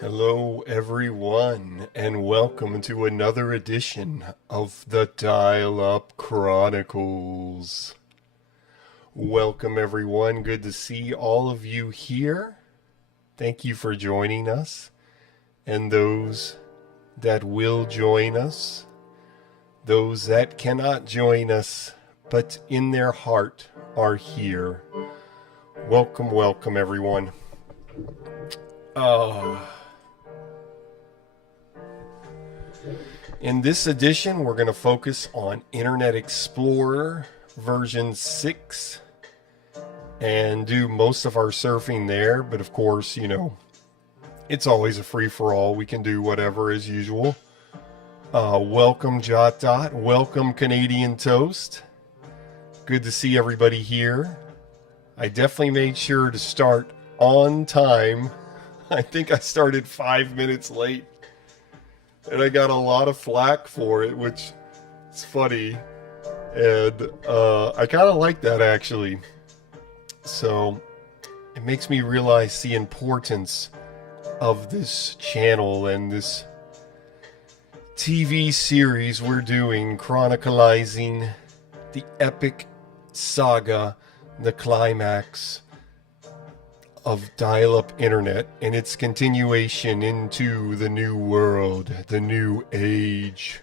Hello everyone, and welcome to another edition of the Dial-Up Chronicles. Welcome everyone, good to see all of you here. Thank you for joining us, and those that will join us, those that cannot join us, but in their heart are here. Welcome, welcome everyone. In this edition, we're going to focus on Internet Explorer version 6 and do most of our surfing there. But of course, you know, it's always a free-for-all. We can do whatever as usual. Welcome, JotDot. Welcome, Canadian Toast. Good to see everybody here. I definitely made sure to start on time. I think I started 5 minutes late. And I got a lot of flack for it, which is funny. And I kind of like that, actually. So it makes me realize the importance of this channel and this TV series we're doing, chronicalizing the epic saga, the climax of dial-up internet and its continuation into the new world, the new age.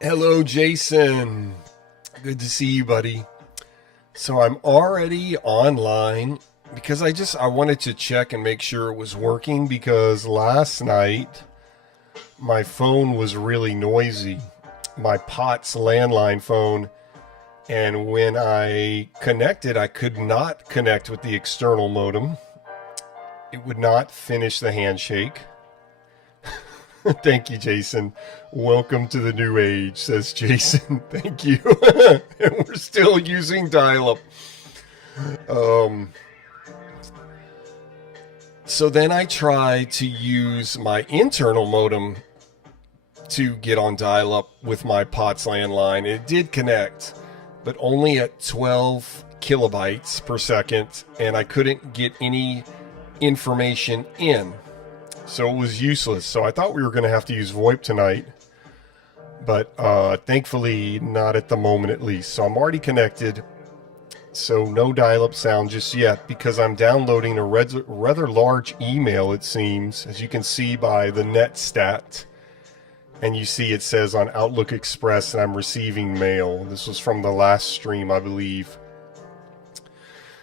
Hello, Jason. Good to see you, buddy. So I'm already online because I wanted to check and make sure it was working, because last night my phone was really noisy. My POTS landline phone. And when I connected, I could not connect with the external modem. It would not finish the handshake. Thank you, Jason. Welcome to the new age, says Jason. Thank you. And we're still using dial-up. So then I tried to use my internal modem to get on dial-up with my POTS landline. It did connect, but only at 12 kilobytes per second, and I couldn't get any information in. So it was useless. So I thought we were going to have to use VoIP tonight, but thankfully not at the moment, at least. So I'm already connected. So no dial-up sound just yet, because I'm downloading a rather large email, it seems, as you can see by the net stat. And you see it says on Outlook Express that I'm receiving mail. This was from the last stream, I believe.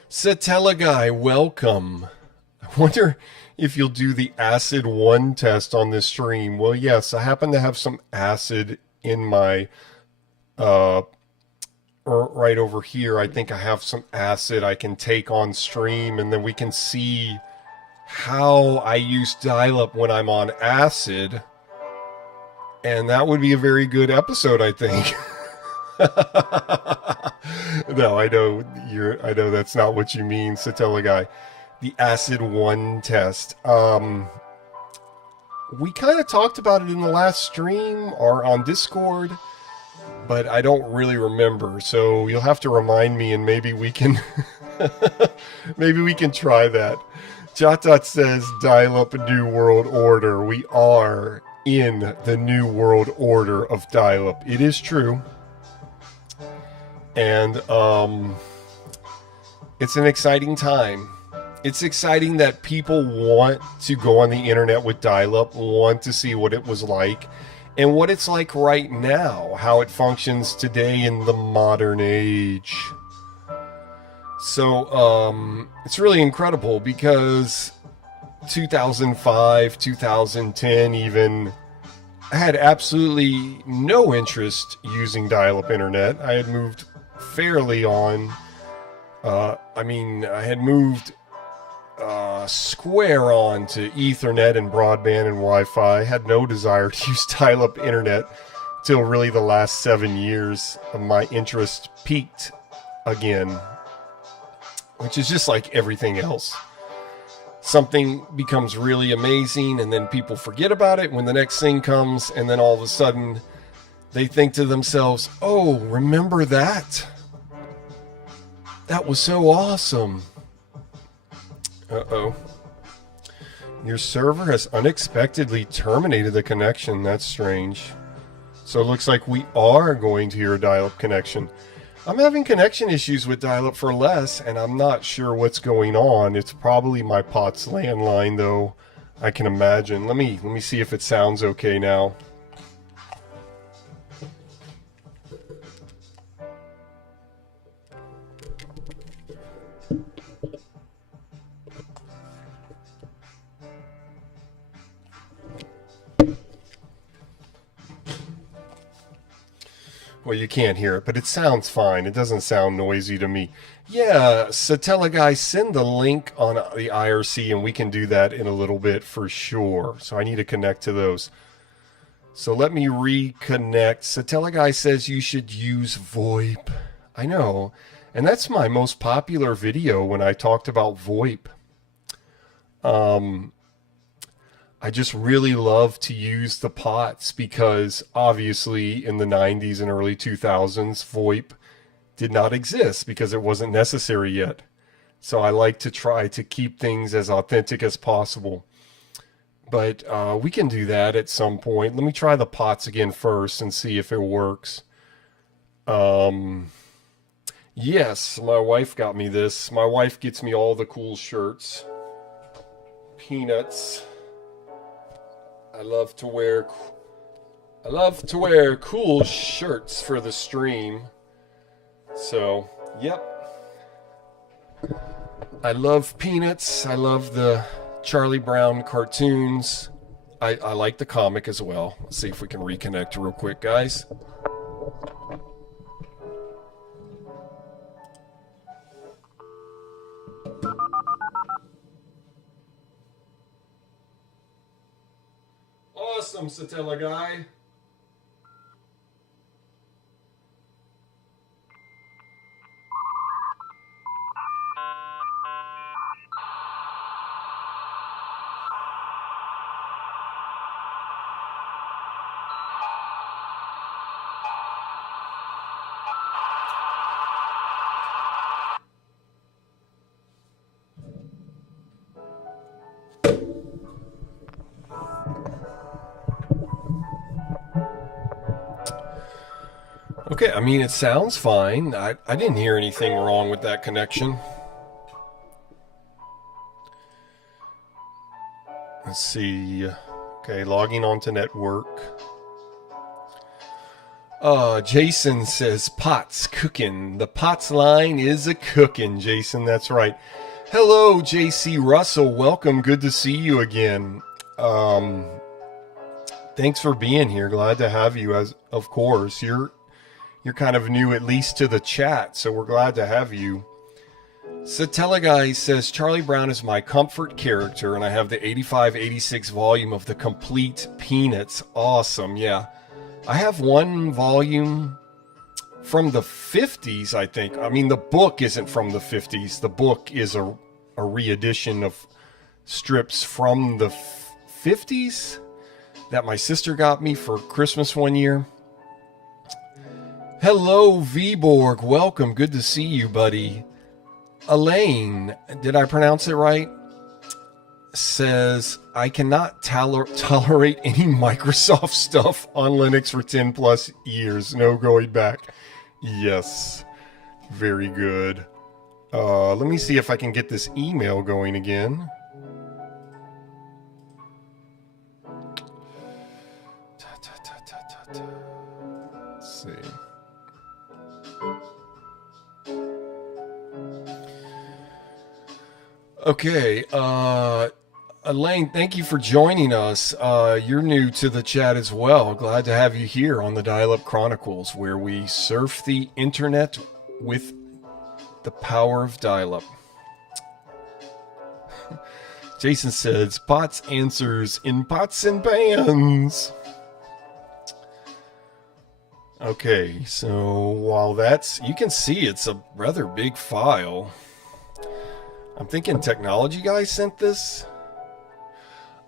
Satella Guy, welcome. I wonder if you'll do the acid 1 test on this stream. Well, yes, I happen to have some acid in my, right over here. I think I have some acid I can take on stream, and then we can see how I use dial-up when I'm on acid. And that would be a very good episode, I think. No, I know that's not what you mean, Satella Guy. The Acid 1 test. We kind of talked about it in the last stream or on Discord, but I don't really remember. So you'll have to remind me, and maybe we can try that. JotDot says dial-up New World Order. We are in the new world order of dial-up. It is true. And it's an exciting time. It's exciting that people want to go on the internet with dial-up, want to see what it was like, and what it's like right now, how it functions today in the modern age. So it's really incredible, because 2005, 2010 even, I had absolutely no interest using dial-up internet. I had moved fairly on. I had moved square on to Ethernet and broadband and Wi-Fi. I had no desire to use dial-up internet till really the last 7 years. My interest peaked again, which is just like everything else. Something becomes really amazing, and then people forget about it when the next thing comes, and then all of a sudden they think to themselves, oh, remember that? That was so awesome. Uh-oh. Your server has unexpectedly terminated the connection. That's strange. So it looks like we are going to hear a dial-up connection. I'm having connection issues with dial-up for less, and I'm not sure what's going on. It's probably my POTS landline, though, I can imagine. Let me see if it sounds okay now. Well, you can't hear it, but it sounds fine. It doesn't sound noisy to me. Yeah, Satella guy, send the link on the IRC, and we can do that in a little bit for sure. So I need to connect to those. So let me reconnect. Satella guy says you should use VoIP. I know. And that's my most popular video when I talked about VoIP. I just really love to use the POTS because obviously in the 90s and early 2000s, VoIP did not exist because it wasn't necessary yet. So I like to try to keep things as authentic as possible. But we can do that at some point. Let me try the POTS again first and see if it works. Yes, my wife got me this. My wife gets me all the cool shirts. Peanuts. I love to wear cool shirts for the stream. So, yep. I love Peanuts. I love the Charlie Brown cartoons. I like the comic as well. Let's see if we can reconnect real quick, guys. Awesome, Satella guy. Okay, I mean, it sounds fine. I didn't hear anything wrong with that connection. Let's see. Okay, logging onto network. Jason says, POTS cooking. The POTS line is a cooking, Jason. That's right. Hello, JC Russell. Welcome. Good to see you again. Thanks for being here. Glad to have you, as of course. You're kind of new, at least to the chat, so we're glad to have you. Satella guy says, Charlie Brown is my comfort character, and I have the 85-86 volume of the complete Peanuts. Awesome, yeah. I have one volume from the 50s, I think. I mean, the book isn't from the 50s. The book is a re-edition of strips from the 50s that my sister got me for Christmas one year. Hello, Viborg. Welcome. Good to see you, buddy. Elaine, did I pronounce it right? Says, I cannot tolerate any Microsoft stuff on Linux for 10 plus years. No going back. Yes. Very good. Let me see if I can get this email going again. Let's see. Okay, Elaine, thank you for joining us. You're new to the chat as well. Glad to have you here on the Dial-Up Chronicles, where we surf the internet with the power of dial-up. Jason says, POTS answers in pots and pans. Okay, so while that's, you can see it's a rather big file. I'm thinking Technology Guy sent this.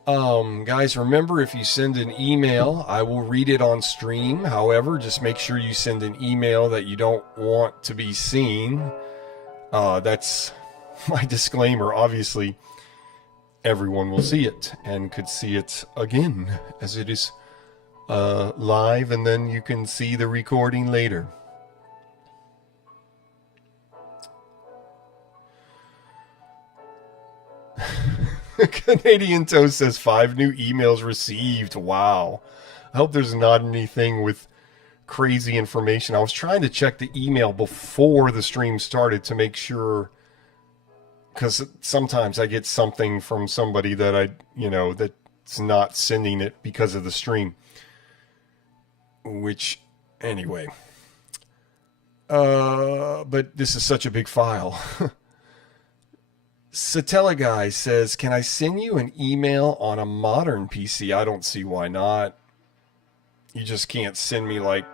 Guys, remember, if you send an email, I will read it on stream. However, just make sure you send an email that you don't want to be seen. That's my disclaimer. Obviously, everyone will see it and could see it again as it is live, and then you can see the recording later. Canadian Toast says 5 new emails received. Wow. I hope there's not anything with crazy information. I was trying to check the email before the stream started to make sure, because sometimes I get something from somebody that that's not sending it because of the stream. Which, anyway. But this is such a big file. Satella Guy says, can I send you an email on a modern PC? I don't see why not. You just can't send me like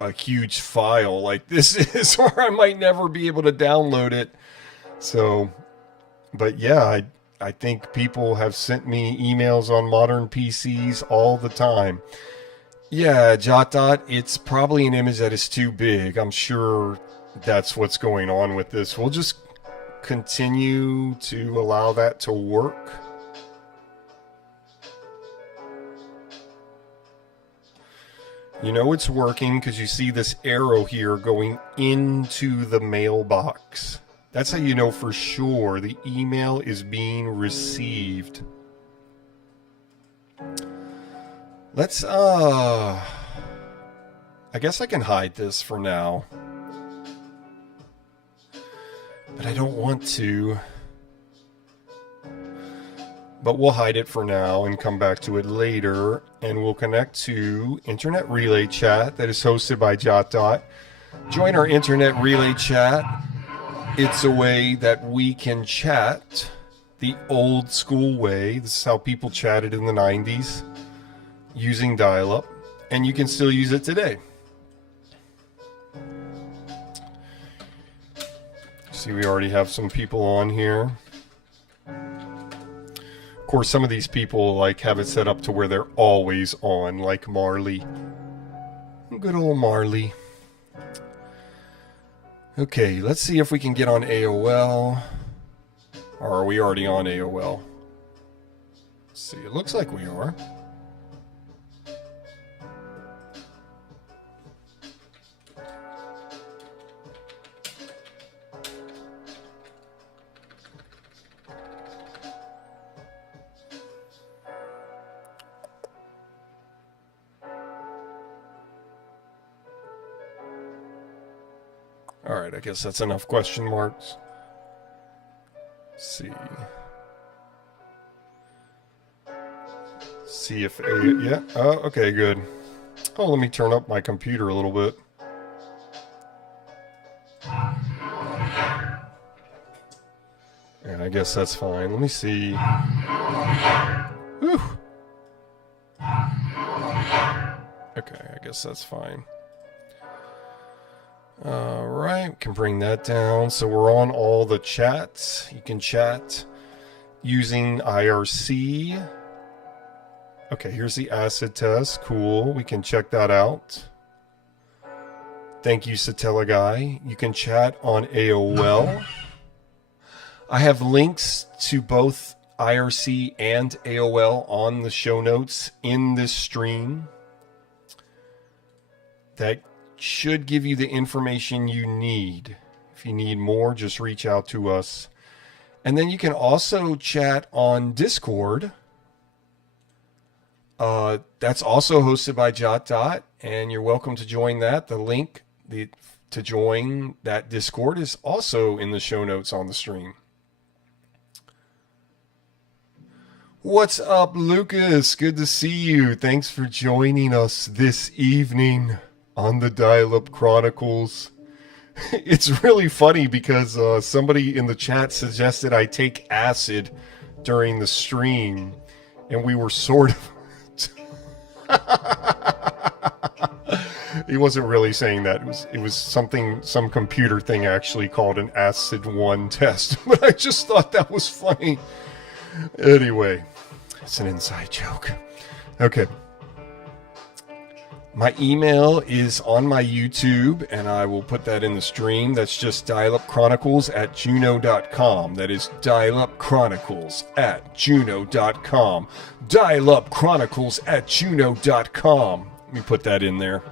a huge file like this is, or I might never be able to download it. So, but yeah, I think people have sent me emails on modern PCs all the time. Yeah, JotDot, it's probably an image that is too big. I'm sure that's what's going on with this. We'll just continue to allow that to work. You know it's working because you see this arrow here going into the mailbox. That's how you know for sure the email is being received. Let's I guess I can hide this for now. But I don't want to. But we'll hide it for now and come back to it later. And we'll connect to Internet Relay Chat that is hosted by JotDot. Join our Internet Relay Chat. It's a way that we can chat the old school way. This is how people chatted in the 90s using dial-up. And you can still use it today. See, we already have some people on here. Of course, some of these people like have it set up to where they're always on, like Marley. Good old Marley. Okay, let's see if we can get on AOL. Or are we already on AOL? Let's see, it looks like we are. Alright, I guess that's enough question marks. Let's see. See if yeah. Oh, okay, good. Oh, let me turn up my computer a little bit. Yeah, I guess that's fine. Let me see. Whew. Okay, I guess that's fine. Alright, can bring that down. So we're on all the chats. You can chat using IRC. Okay, here's the acid test. Cool. We can check that out. Thank you, Satella Guy. You can chat on AOL. I have links to both IRC and AOL on the show notes in this stream. That should give you the information you need. If you need more, just reach out to us. And then you can also chat on Discord. That's also hosted by JotDot, and you're welcome to join that. The link to join that Discord is also in the show notes on the stream. What's up, Lucas? Good to see you. Thanks for joining us this evening on the Dial-Up Chronicles. It's really funny because somebody in the chat suggested I take acid during the stream, and we were sort of... He wasn't really saying that. It was some computer thing actually called an acid 1 test, but I just thought that was funny. Anyway, It's an inside joke. Okay. My email is on my YouTube, and I will put that in the stream. That's just dialupchronicles@juno.com. That is dialupchronicles@juno.com. Dialupchronicles@juno.com. Let me put that in there.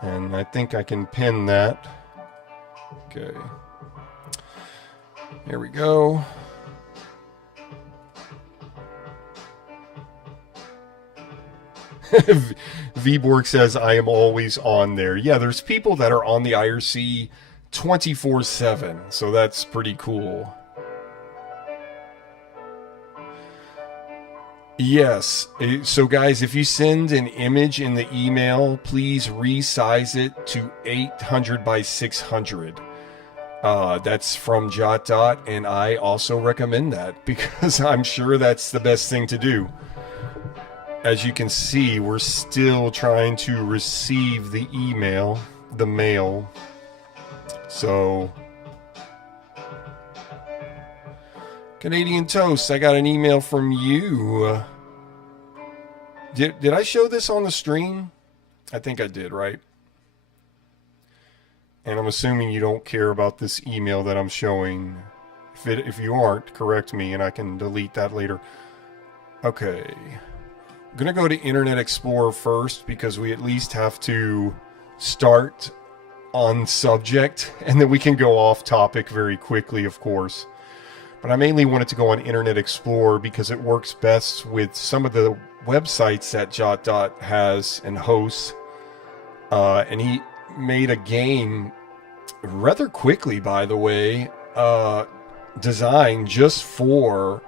And I think I can pin that. Okay. Here we go. Vborg says, I am always on there. Yeah, there's people that are on the IRC 24/7, so that's pretty cool. Yes, so guys, if you send an image in the email, please resize it to 800 by 600. That's from JotDot, and I also recommend that because I'm sure that's the best thing to do. As you can see, we're still trying to receive the email, the mail. So, Canadian Toast, I got an email from you. Did I show this on the stream? I think I did, right? And I'm assuming you don't care about this email that I'm showing. If you aren't, correct me and I can delete that later. Okay. I'm going to go to Internet Explorer first because we at least have to start on subject, and then we can go off topic very quickly, of course. But I mainly wanted to go on Internet Explorer because it works best with some of the websites that JotDot has and hosts. And he made a game rather quickly, by the way, designed just for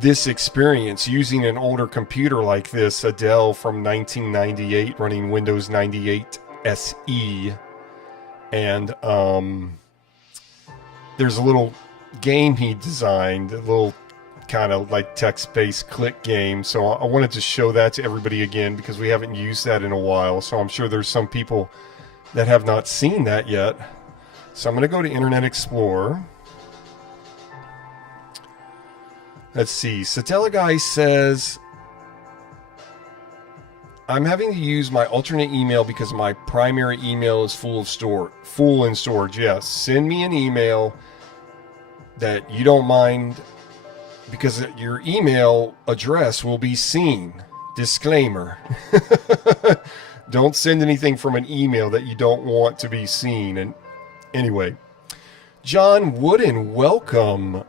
this experience using an older computer like this, a Dell from 1998 running Windows 98 SE. And there's a little game he designed, a little kind of like text-based click game. So I wanted to show that to everybody again because we haven't used that in a while. So I'm sure there's some people that have not seen that yet. So I'm going to go to Internet Explorer. Let's see. Satella Guy says, I'm having to use my alternate email because my primary email is full in storage. Yes, send me an email that you don't mind because your email address will be seen. Disclaimer. Don't send anything from an email that you don't want to be seen. And anyway, John Wooden, welcome.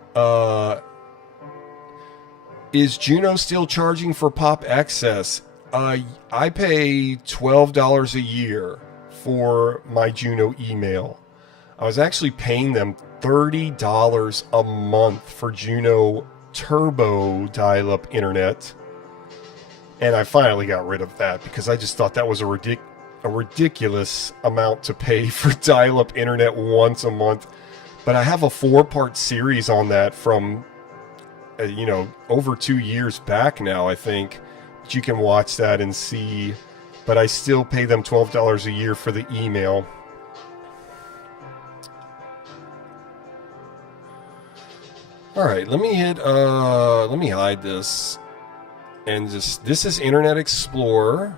Is Juno still charging for POP access? I pay $12 a year for my Juno email. I was actually paying them $30 a month for Juno Turbo dial-up internet. And I finally got rid of that because I just thought that was a ridiculous amount to pay for dial-up internet once a month. But I have a 4-part series on that from, over 2 years back now, I think. But you can watch that and see. But I still pay them $12 a year for the email. All right, let me hide this. And this is Internet Explorer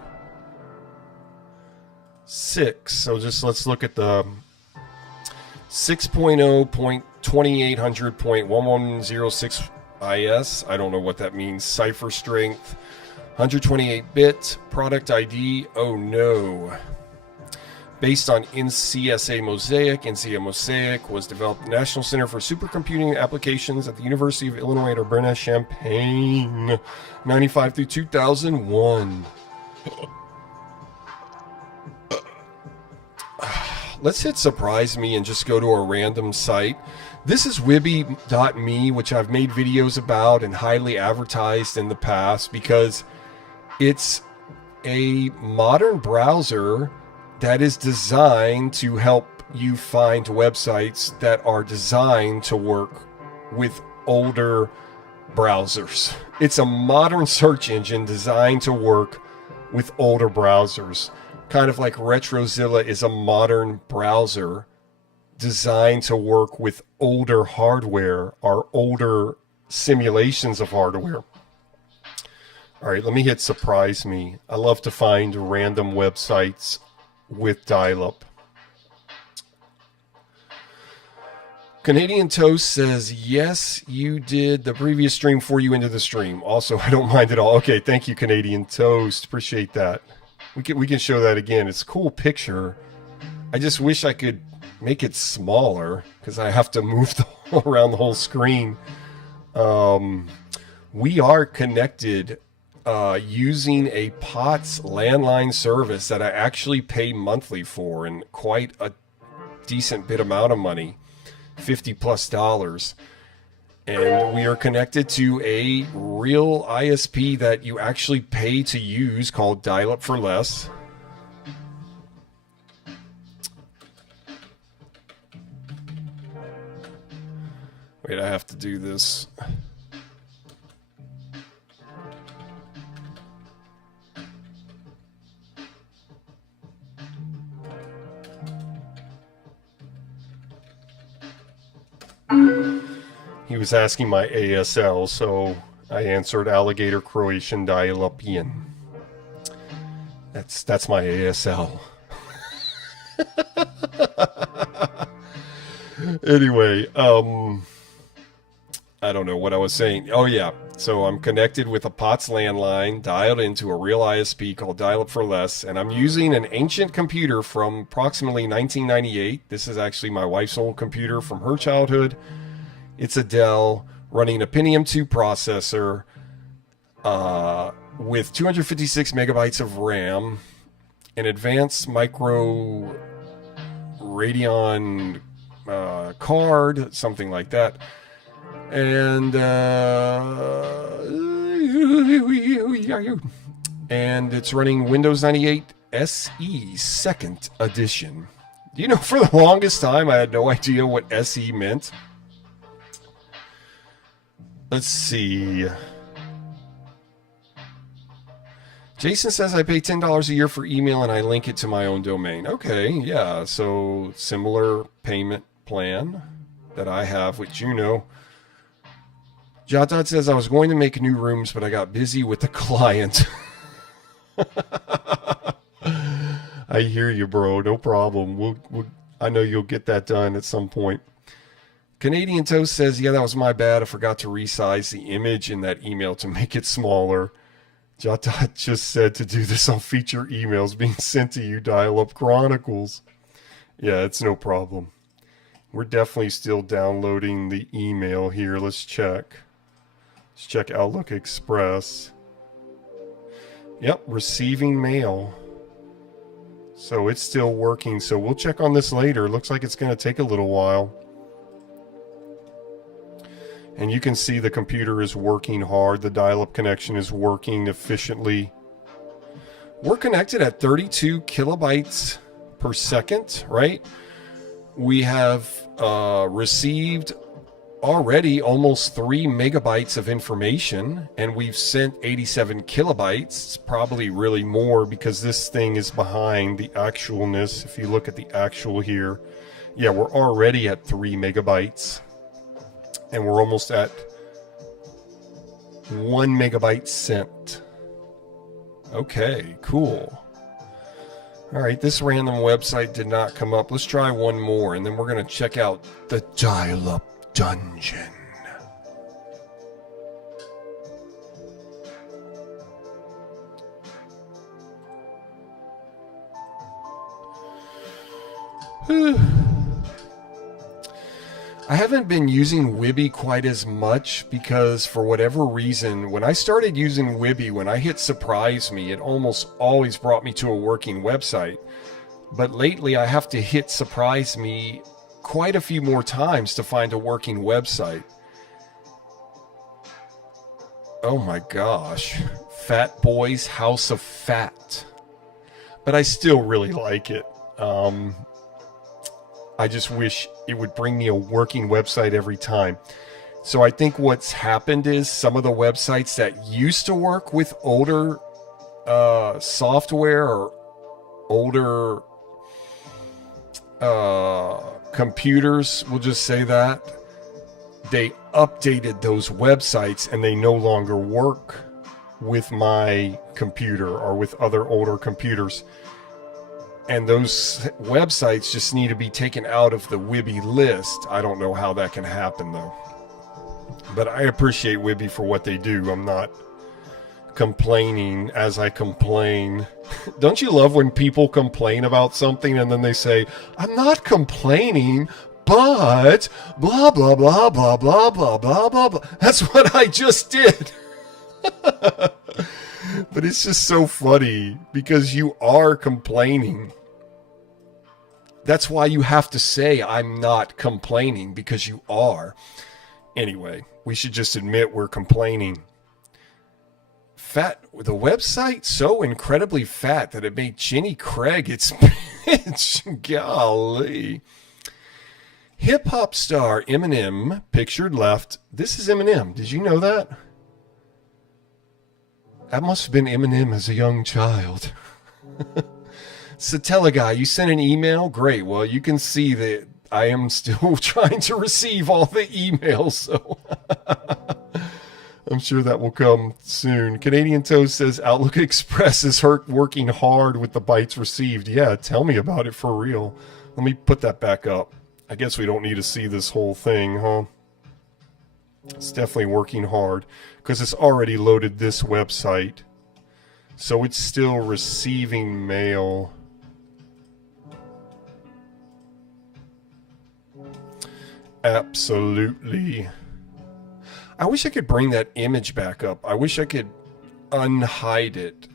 6. So let's look at the 6.0.2800.1106 IS. I don't know what that means. Cipher strength, 128-bit, product ID. Oh no. Based on NCSA Mosaic. NCSA Mosaic was developed at the National Center for Supercomputing Applications at the University of Illinois at Urbana-Champaign, 95 through 2001. Let's hit surprise me and just go to a random site. This is Wibby.me, which I've made videos about and highly advertised in the past because it's a modern browser that is designed to help you find websites that are designed to work with older browsers. It's a modern search engine designed to work with older browsers. kind of like RetroZilla is a modern browser designed to work with older hardware or older simulations of hardware. All right, let me hit surprise me. I love to find random websites with dial-up. Canadian Toast says, yes, you did the previous stream for you into the stream. Also, I don't mind at all. Okay, thank you, Canadian Toast. Appreciate that. We can show that again. It's a cool picture. I just wish I could make it smaller because I have to move around the whole screen. We are connected using a POTS landline service that I actually pay monthly for, and quite a decent bit amount of money, $50+. And we are connected to a real ISP that you actually pay to use called Dial-Up for Less. Wait, I have to do this. He was asking my ASL, so I answered Alligator Croatian Dial-Upian. That's my ASL. Anyway, I don't know what I was saying. Oh yeah, so I'm connected with a POTS landline, dialed into a real ISP called Dial-Up for Less, and I'm using an ancient computer from approximately 1998. This is actually my wife's old computer from her childhood. It's a Dell running a Pentium II processor with 256 megabytes of RAM, an advanced micro Radeon card, something like that. And it's running Windows 98 SE second edition. You know, for the longest time, I had no idea what SE meant. Let's see. Jason says I pay $10 a year for email and I link it to my own domain. Okay, yeah, so similar payment plan that I have with Juno. JotDot says I was going to make new rooms, but I got busy with the client. I hear you, bro. No problem. I know you'll get that done at some point. Canadian Toast says, yeah, that was my bad. I forgot to resize the image in that email to make it smaller. JotDot just said to do this on feature emails being sent to you, Dial-Up Chronicles. Yeah, it's no problem. We're definitely still downloading the email here. Let's check. Let's check Outlook Express. Yep, receiving mail. So it's still working. So we'll check on this later. Looks like it's going to take a little while. And you can see the computer is working hard. The dial-up connection is working efficiently. We're connected at 32 kilobytes per second, right? We have received already almost 3 megabytes of information, and we've sent 87 kilobytes. It's probably really more because this thing is behind the actualness. If you look at the actual here, yeah, we're already at 3 megabytes. And we're almost at 1 megabyte sent. Okay, cool. All right, this random website did not come up. Let's try one more, and then we're going to check out the Dial-Up Dungeon. I haven't been using Wibby quite as much because for whatever reason, when I started using Wibby, when I hit surprise me, it almost always brought me to a working website. But lately I have to hit surprise me quite a few more times to find a working website. Oh my gosh. Fat Boy's House of Fat. But I still really like it. I just wish it would bring me a working website every time. So I think what's happened is some of the websites that used to work with older software or older computers, we'll just say that, they updated those websites and they no longer work with my computer or with other older computers. And those websites just need to be taken out of the Wibby list. I don't know how that can happen, though. But I appreciate Wibby for what they do. I'm not complaining as I complain. Don't you love when people complain about something and then they say, I'm not complaining, but blah, blah, blah, blah, blah, blah, blah, blah, blah. That's what I just did. But it's just so funny because you are complaining. That's why you have to say, I'm not complaining, because you are. Anyway, we should just admit we're complaining. The website so incredibly fat that it made Jenny Craig its bitch. Golly. Hip hop star Eminem, pictured left. This is Eminem. Did you know that? That must have been Eminem as a young child. Satella guy, you sent an email? Great. Well, you can see that I am still trying to receive all the emails, so I'm sure that will come soon. Canadian Toast says Outlook Express is working hard with the bytes received. Yeah, tell me about it for real. Let me put that back up. I guess we don't need to see this whole thing, huh? It's definitely working hard because it's already loaded this website. So it's still receiving mail. Absolutely. I wish I could bring that image back up. I wish I could unhide it.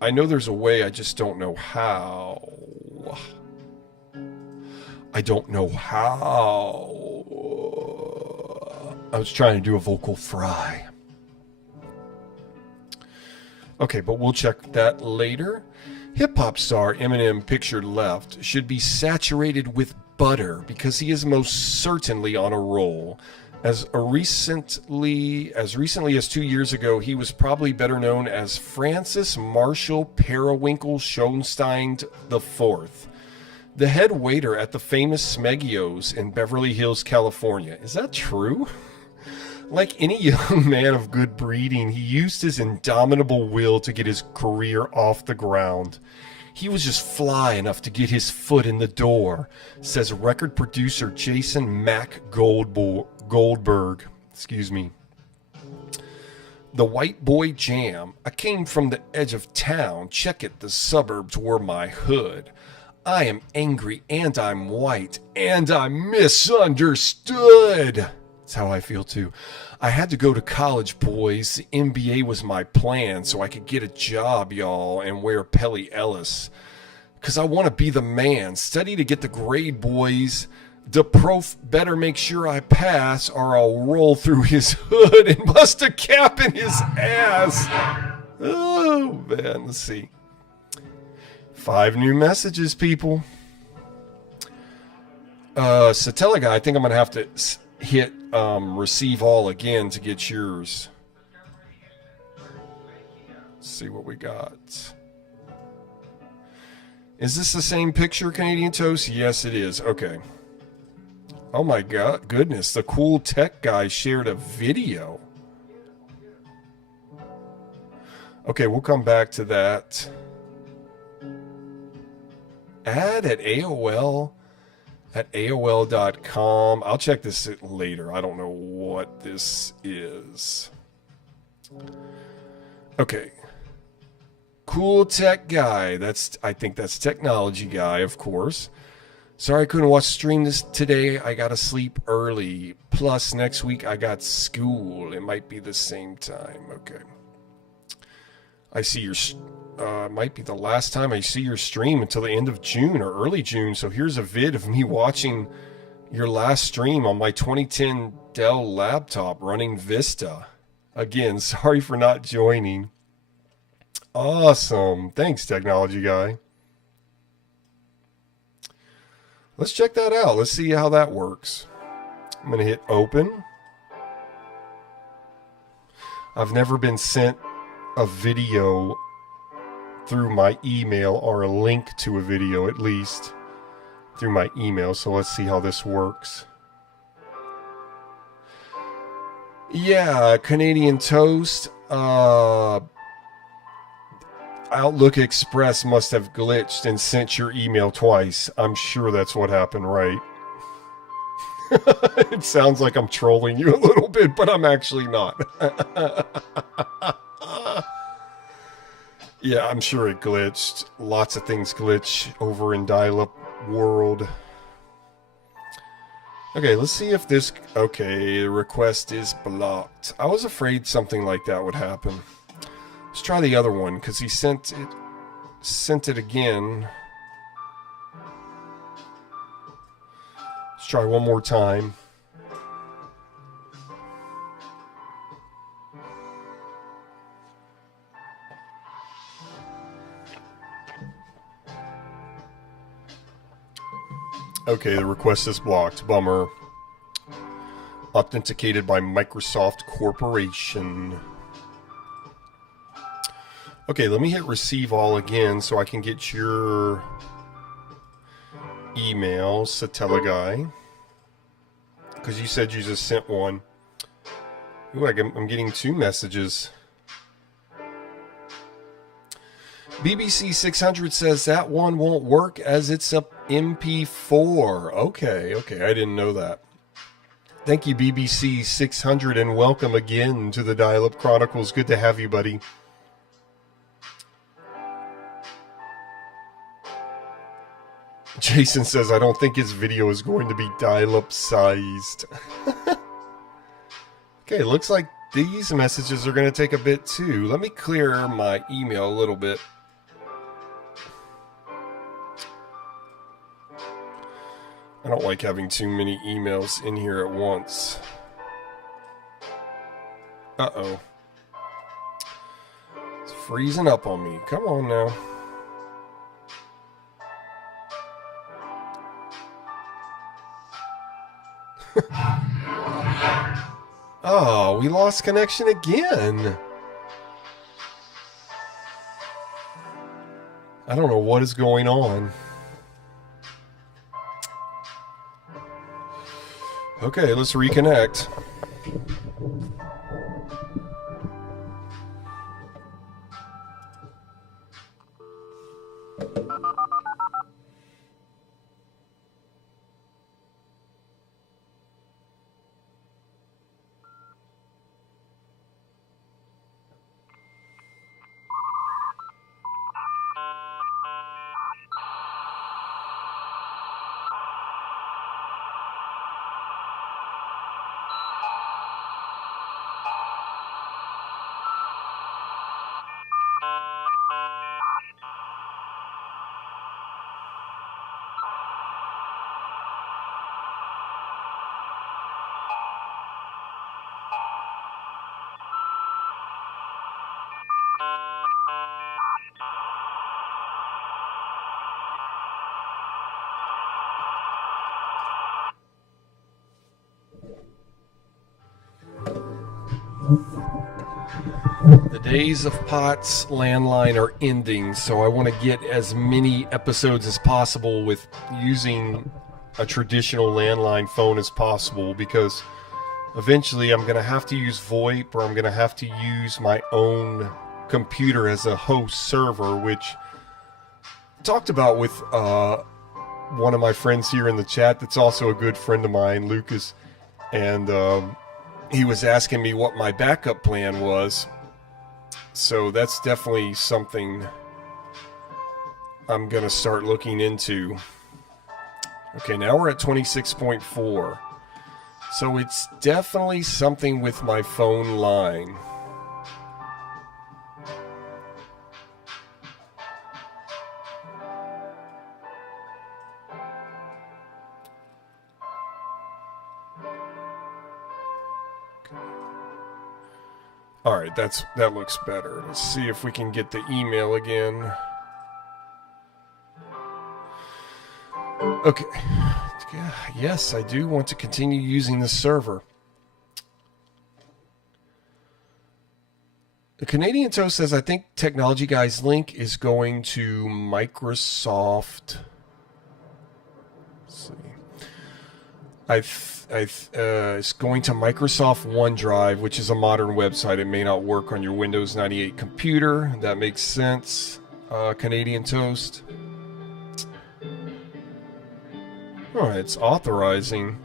I know there's a way, I just don't know how. I don't know how. I was trying to do a vocal fry. Okay, but we'll check that later. Hip-hop star Eminem, pictured left, should be saturated with butter because he is most certainly on a roll. As recently as 2 years ago, he was probably better known as Francis Marshall Periwinkle Schoenstein IV, the head waiter at the famous Smeggios in Beverly Hills, California. Is that true? Like any young man of good breeding, he used his indomitable will to get his career off the ground. He was just fly enough to get his foot in the door, says record producer Jason Mack Goldberg. Excuse me. The White Boy Jam. I came from the edge of town. Check it, the suburbs were my hood. I am angry and I'm white and I'm misunderstood. That's how I feel too. I had to go to college, boys. The MBA was my plan so I could get a job, y'all, and wear Pelly Ellis. 'Cause I want to be the man. Study to get the grade, boys. The prof better make sure I pass or I'll roll through his hood and bust a cap in his ass. Oh, man. Let's see. 5 new messages, people. Satella guy, I think I'm going to have to hit receive all again to get yours. Let's see what we got. Is this the same picture, Canadian Toast? Yes, it is. Okay. Oh my god, goodness. The cool tech guy shared a video. Okay, we'll come back to that. Ad at AOL. At AOL.com. I'll check this later. I don't know what this is. Okay. Cool tech guy. I think that's technology guy, of course. Sorry I couldn't watch stream this today. I gotta sleep early. Plus, next week I got school. It might be the same time. Okay. I see your... might be the last time I see your stream until the end of June or early June. So here's a vid of me watching your last stream on my 2010 Dell laptop running Vista. Again, sorry for not joining. Awesome. Thanks, technology guy. Let's check that out. Let's see how that works. I'm going to hit open. I've never been sent a video through my email or a link to a video, at least through my email. So let's see how this works. Yeah, Canadian Toast. Outlook Express must have glitched and sent your email twice. I'm sure that's what happened, right? It sounds like I'm trolling you a little bit, but I'm actually not. Yeah, I'm sure it glitched. Lots of things glitch over in dial-up world. Okay, let's see if this... Okay, the request is blocked. I was afraid something like that would happen. Let's try the other one, because he sent it again. Let's try one more time. Okay, the request is blocked. Bummer. Authenticated by Microsoft Corporation. Okay, let me hit receive all again so I can get your email, Satella guy. Because you said you just sent one. Ooh, I'm getting 2 messages. BBC 600 says that one won't work as it's a MP4. Okay, I didn't know that. Thank you, BBC 600, and welcome again to the Dial-Up Chronicles. Good to have you, buddy. Jason says, I don't think his video is going to be dial-up sized. Okay, looks like these messages are going to take a bit too. Let me clear my email a little bit. I don't like having too many emails in here at once. Uh-oh. It's freezing up on me. Come on now. Oh, we lost connection again. I don't know what is going on. Okay, let's reconnect. The days of POTS Landline are ending, so I want to get as many episodes as possible with using a traditional landline phone as possible, because eventually I'm going to have to use VoIP, or I'm going to have to use my own computer as a host server, which I talked about with one of my friends here in the chat that's also a good friend of mine, Lucas, and he was asking me what my backup plan was. So that's definitely something I'm going to start looking into. Okay, now we're at 26.4. So it's definitely something with my phone line. All right, that looks better. Let's see if we can get the email again. Okay. Yes, I do want to continue using the server. The Canadian Toast says, I think Technology Guy's link is going to Microsoft. Let's see. It's going to Microsoft OneDrive, which is a modern website. It may not work on your Windows 98 computer. That makes sense. Canadian Toast. Oh, it's authorizing.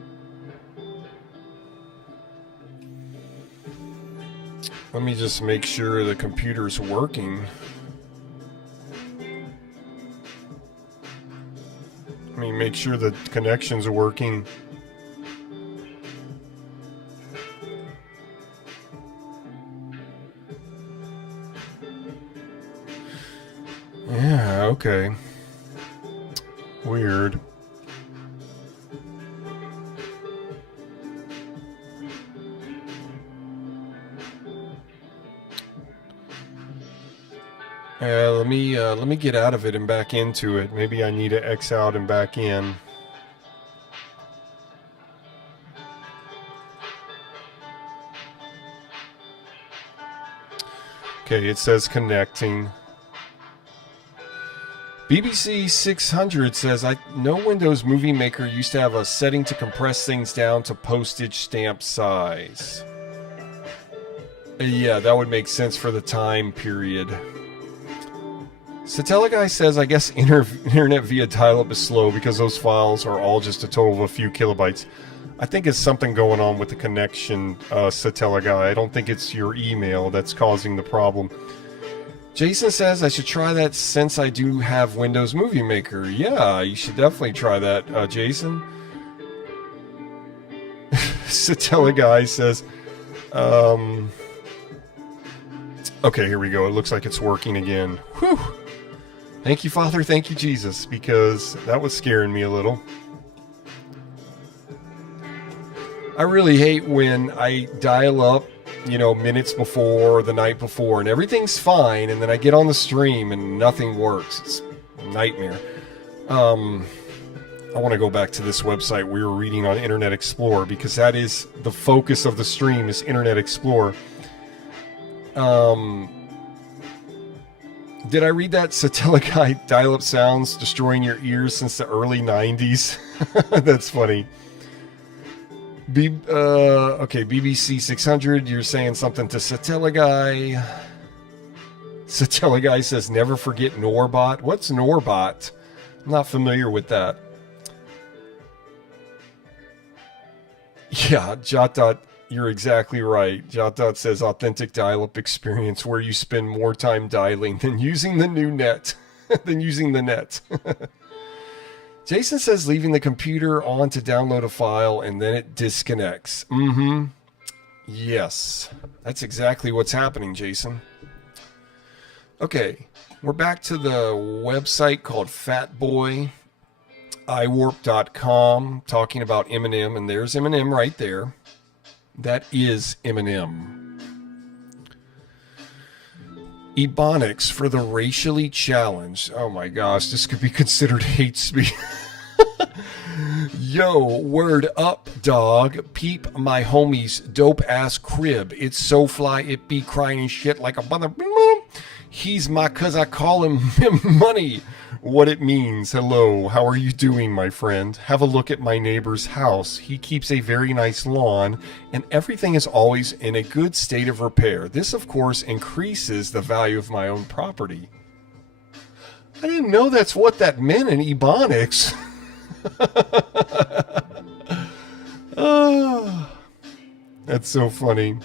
Let me just make sure the computer's working. Let me make sure the connections are working. Yeah, okay. Weird. Let me get out of it and back into it. Maybe I need to X out and back in. Okay, it says connecting. BBC 600 says, I know Windows Movie Maker used to have a setting to compress things down to postage stamp size. Yeah, that would make sense for the time period. Satellaguy says, I guess internet via dial-up is slow because those files are all just a total of a few kilobytes. I think it's something going on with the connection, Satellaguy. I don't think it's your email that's causing the problem. Jason says, I should try that since I do have Windows Movie Maker. Yeah, you should definitely try that, Jason. Satellaguy says, okay, here we go. It looks like it's working again. Whew. Thank you, Father. Thank you, Jesus, because that was scaring me a little. I really hate when I dial up, you know, minutes before, the night before, and everything's fine, and then I get on the stream and nothing works. It's a nightmare. I want to go back to this website we were reading on Internet Explorer, because that is the focus of the stream, is Internet Explorer. Did I read that Satellaguy dial-up sounds destroying your ears since the early 90s? That's funny. Okay, BBC 600, you're saying something to Satellaguy. Satellaguy says, never forget Norbot. What's Norbot? I'm not familiar with that. Yeah, JotDot, you're exactly right. JotDot says, authentic dial-up experience where you spend more time dialing than using the new net. than using the net. Jason says leaving the computer on to download a file and then it disconnects. Mm-hmm. Yes. That's exactly what's happening, Jason. Okay. We're back to the website called fatboyiwarp.com, talking about Eminem, and there's Eminem right there. That is Eminem. Ebonics for the racially challenged. Oh my gosh, this could be considered hate speech. Yo, word up, dog. Peep my homie's dope ass crib. It's so fly, it be crying shit like a mother. He's my cuz I call him money. What it means. Hello, how are you doing, my friend? Have a look at my neighbor's house. He keeps a very nice lawn, and everything is always in a good state of repair. This, of course, increases the value of my own property. I didn't know that's what that meant in Ebonics. Oh, that's so funny.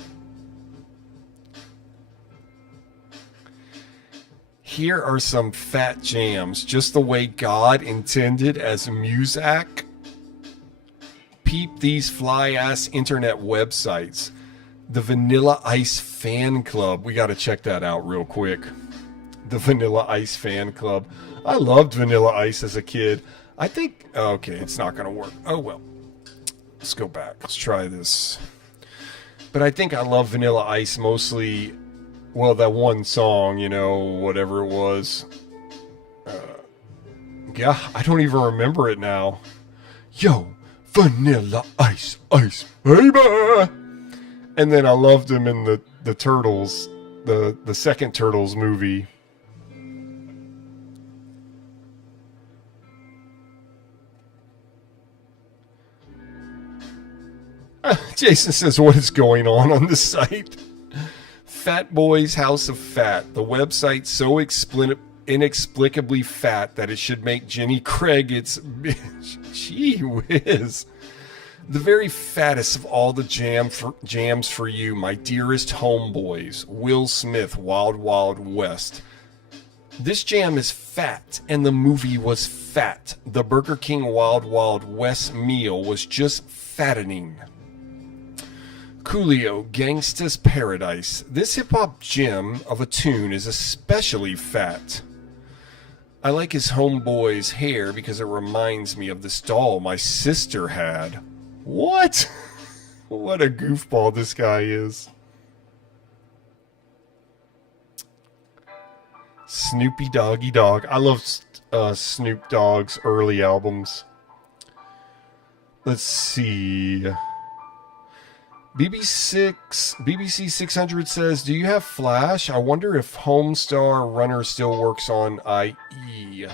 Here are some fat jams, just the way God intended as music. Peep these fly-ass internet websites. The Vanilla Ice Fan Club. We got to check that out real quick. The Vanilla Ice Fan Club. I loved Vanilla Ice as a kid. I think... Okay, it's not going to work. Oh, well. Let's go back. Let's try this. But I think I love Vanilla Ice mostly... Well, that one song, you know, whatever it was. Yeah, I don't even remember it now. Yo, Vanilla Ice, Ice, baby! And then I loved him in the Turtles the second Turtles movie. Jason says, what is going on the site? Fat Boy's House of Fat. The website so inexplicably fat that it should make Jenny Craig its bitch. Gee whiz. The very fattest of all the jams for you, my dearest homeboys. Will Smith, Wild Wild West. This jam is fat, and the movie was fat. The Burger King Wild Wild West meal was just fattening. Coolio, Gangsta's Paradise. This hip-hop gem of a tune is especially fat. I like his homeboy's hair because it reminds me of this doll my sister had. What? What a goofball this guy is. Snoopy Doggy Dog. I love Snoop Dogg's early albums. Let's see. BBC 600 says, do you have Flash? I wonder if Homestar Runner still works on IE.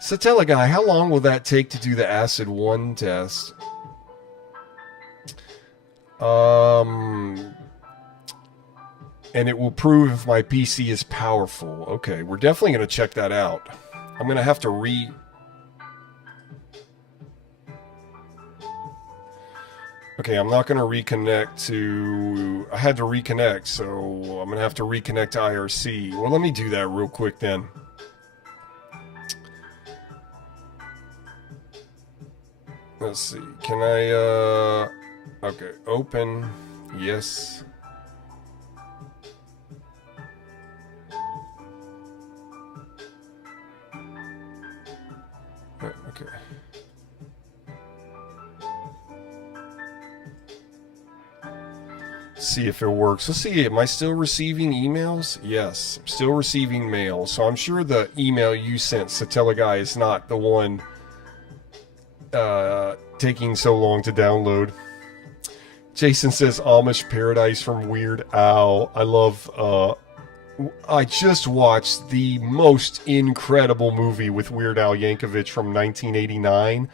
Satella guy, how long will that take to do the Acid 1 test? And it will prove if my PC is powerful. Okay, we're definitely going to check that out. I'm going to have to Okay, I'm not going to reconnect to... I had to reconnect, so I'm going to have to reconnect to IRC. Well, let me do that real quick then. Let's see. Can I... Okay, open. Yes. Okay. See if it works. Let's see. Am I still receiving emails? Yes, I'm still receiving mail. So I'm sure the email you sent, Satella guy, is not the one taking so long to download. Jason says Amish Paradise from Weird Al. I love. I just watched the most incredible movie with Weird Al Yankovic from 1989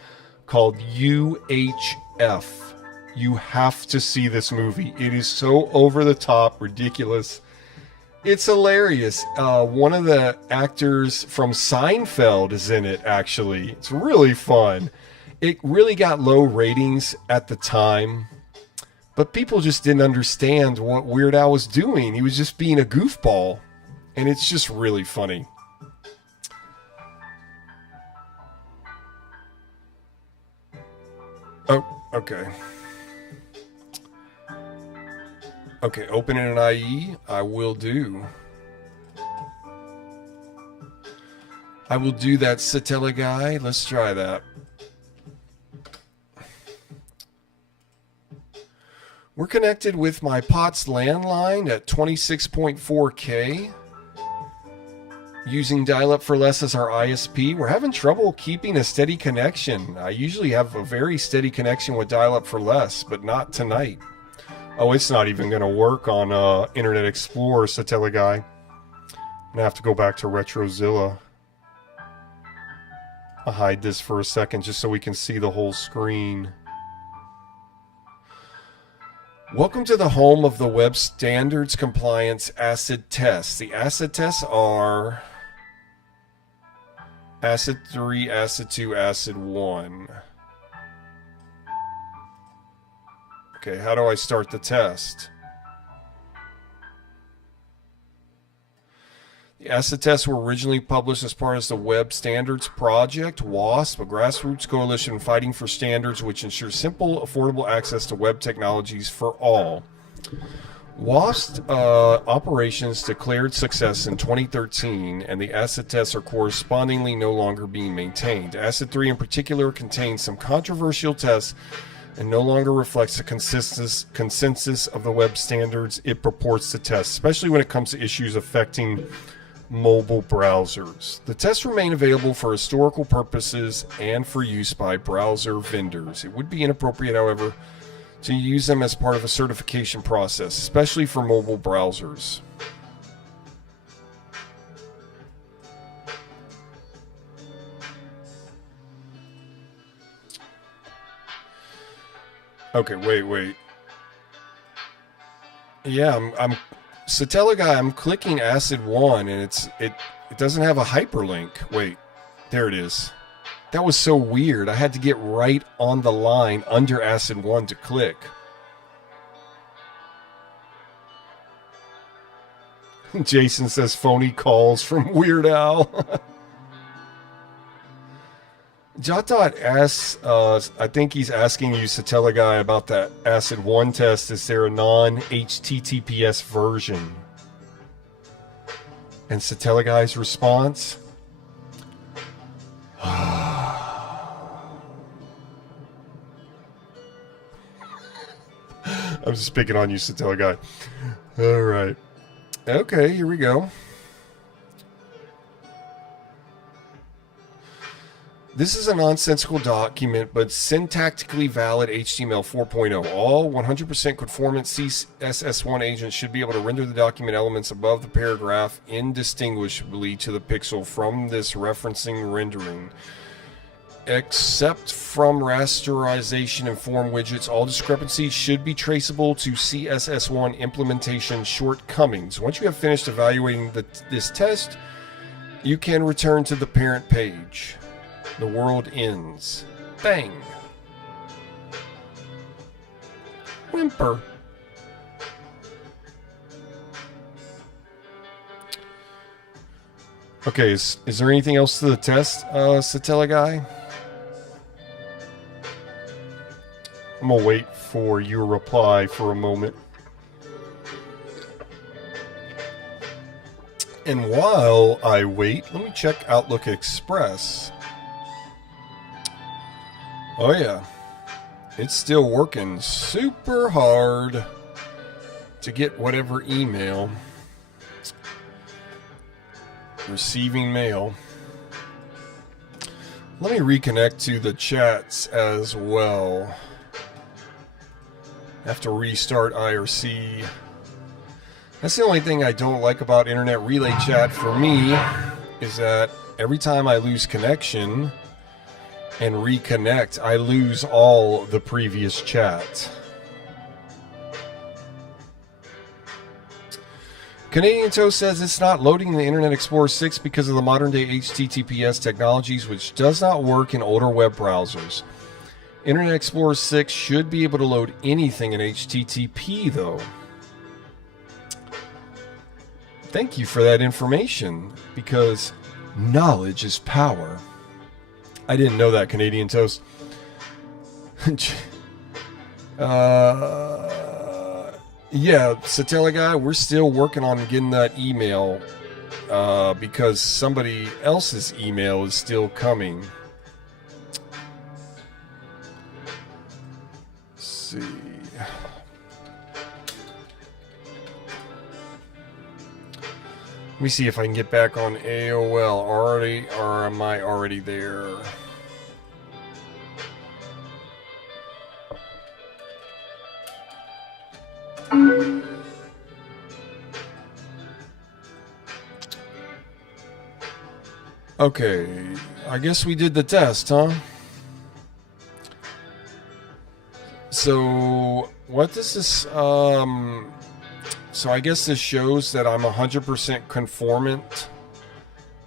called UHF. You have to see this movie. It is so over the top, ridiculous. It's hilarious. One of the actors from Seinfeld is in it, actually. It's really fun. It really got low ratings at the time, but people just didn't understand what Weird Al was doing. He was just being a goofball, and it's just really funny. Oh, okay. Okay, open in an IE. I will do. I will do that, Satella guy. Let's try that. We're connected with my POTS landline at 26.4K. Using dial-up for less as our ISP. We're having trouble keeping a steady connection. I usually have a very steady connection with dial-up for less, but not tonight. Oh, it's not even going to work on Internet Explorer, Satella guy. I'm going to have to go back to RetroZilla. I'll hide this for a second just so we can see the whole screen. Welcome to the home of the Web Standards Compliance ACID tests. The ACID tests are ACID 3, ACID 2, ACID 1. Okay, how do I start the test? The ACID tests were originally published as part of the Web Standards Project, WASP, a grassroots coalition fighting for standards which ensure simple, affordable access to web technologies for all. WASP operations declared success in 2013, and the ACID tests are correspondingly no longer being maintained. ACID 3 in particular contains some controversial tests and no longer reflects the consensus of the web standards it purports to test, especially when it comes to issues affecting mobile browsers. The tests remain available for historical purposes and for use by browser vendors. It would be inappropriate, however, to use them as part of a certification process, especially for mobile browsers. Okay, wait. Yeah, I'm Satella guy, I'm clicking Acid 1 and it doesn't have a hyperlink. Wait, there it is. That was so weird. I had to get right on the line under Acid 1 to click. Jason says phony calls from Weird Al. JotDot asks, I think he's asking you, Satella guy, about that Acid 1 test. Is there a non-HTTPS version? And Satella guy's response? I'm just picking on you, Satella guy. All right. Okay, here we go. This is a nonsensical document, but syntactically valid HTML 4.0. All 100% conformant CSS1 agents should be able to render the document elements above the paragraph indistinguishably to the pixel from this referencing rendering. Except from rasterization and form widgets, all discrepancies should be traceable to CSS1 implementation shortcomings. Once you have finished evaluating this test, you can return to the parent page. The world ends. Bang. Whimper. Okay, is there anything else to the test, Satella guy? I'm gonna wait for your reply for a moment. And while I wait, let me check Outlook Express. Oh yeah, it's still working super hard to get whatever email. Receiving mail. Let me reconnect to the chats as well. Have to restart IRC. That's the only thing I don't like about Internet Relay Chat for me, is that every time I lose connection and reconnect, I lose all the previous chat. Canadian Toe says it's not loading the Internet Explorer 6 because of the modern day HTTPS technologies, which does not work in older web browsers. Internet Explorer 6 should be able to load anything in HTTP though. Thank you for that information, because knowledge is power. I didn't know that, Canadian Toast. Yeah, Satella guy, we're still working on getting that email because somebody else's email is still coming. Let's see. Let me see if I can get back on AOL already, or am I already there? Okay, I guess we did the test, huh? So, what does this, so I guess this shows that I'm 100% conformant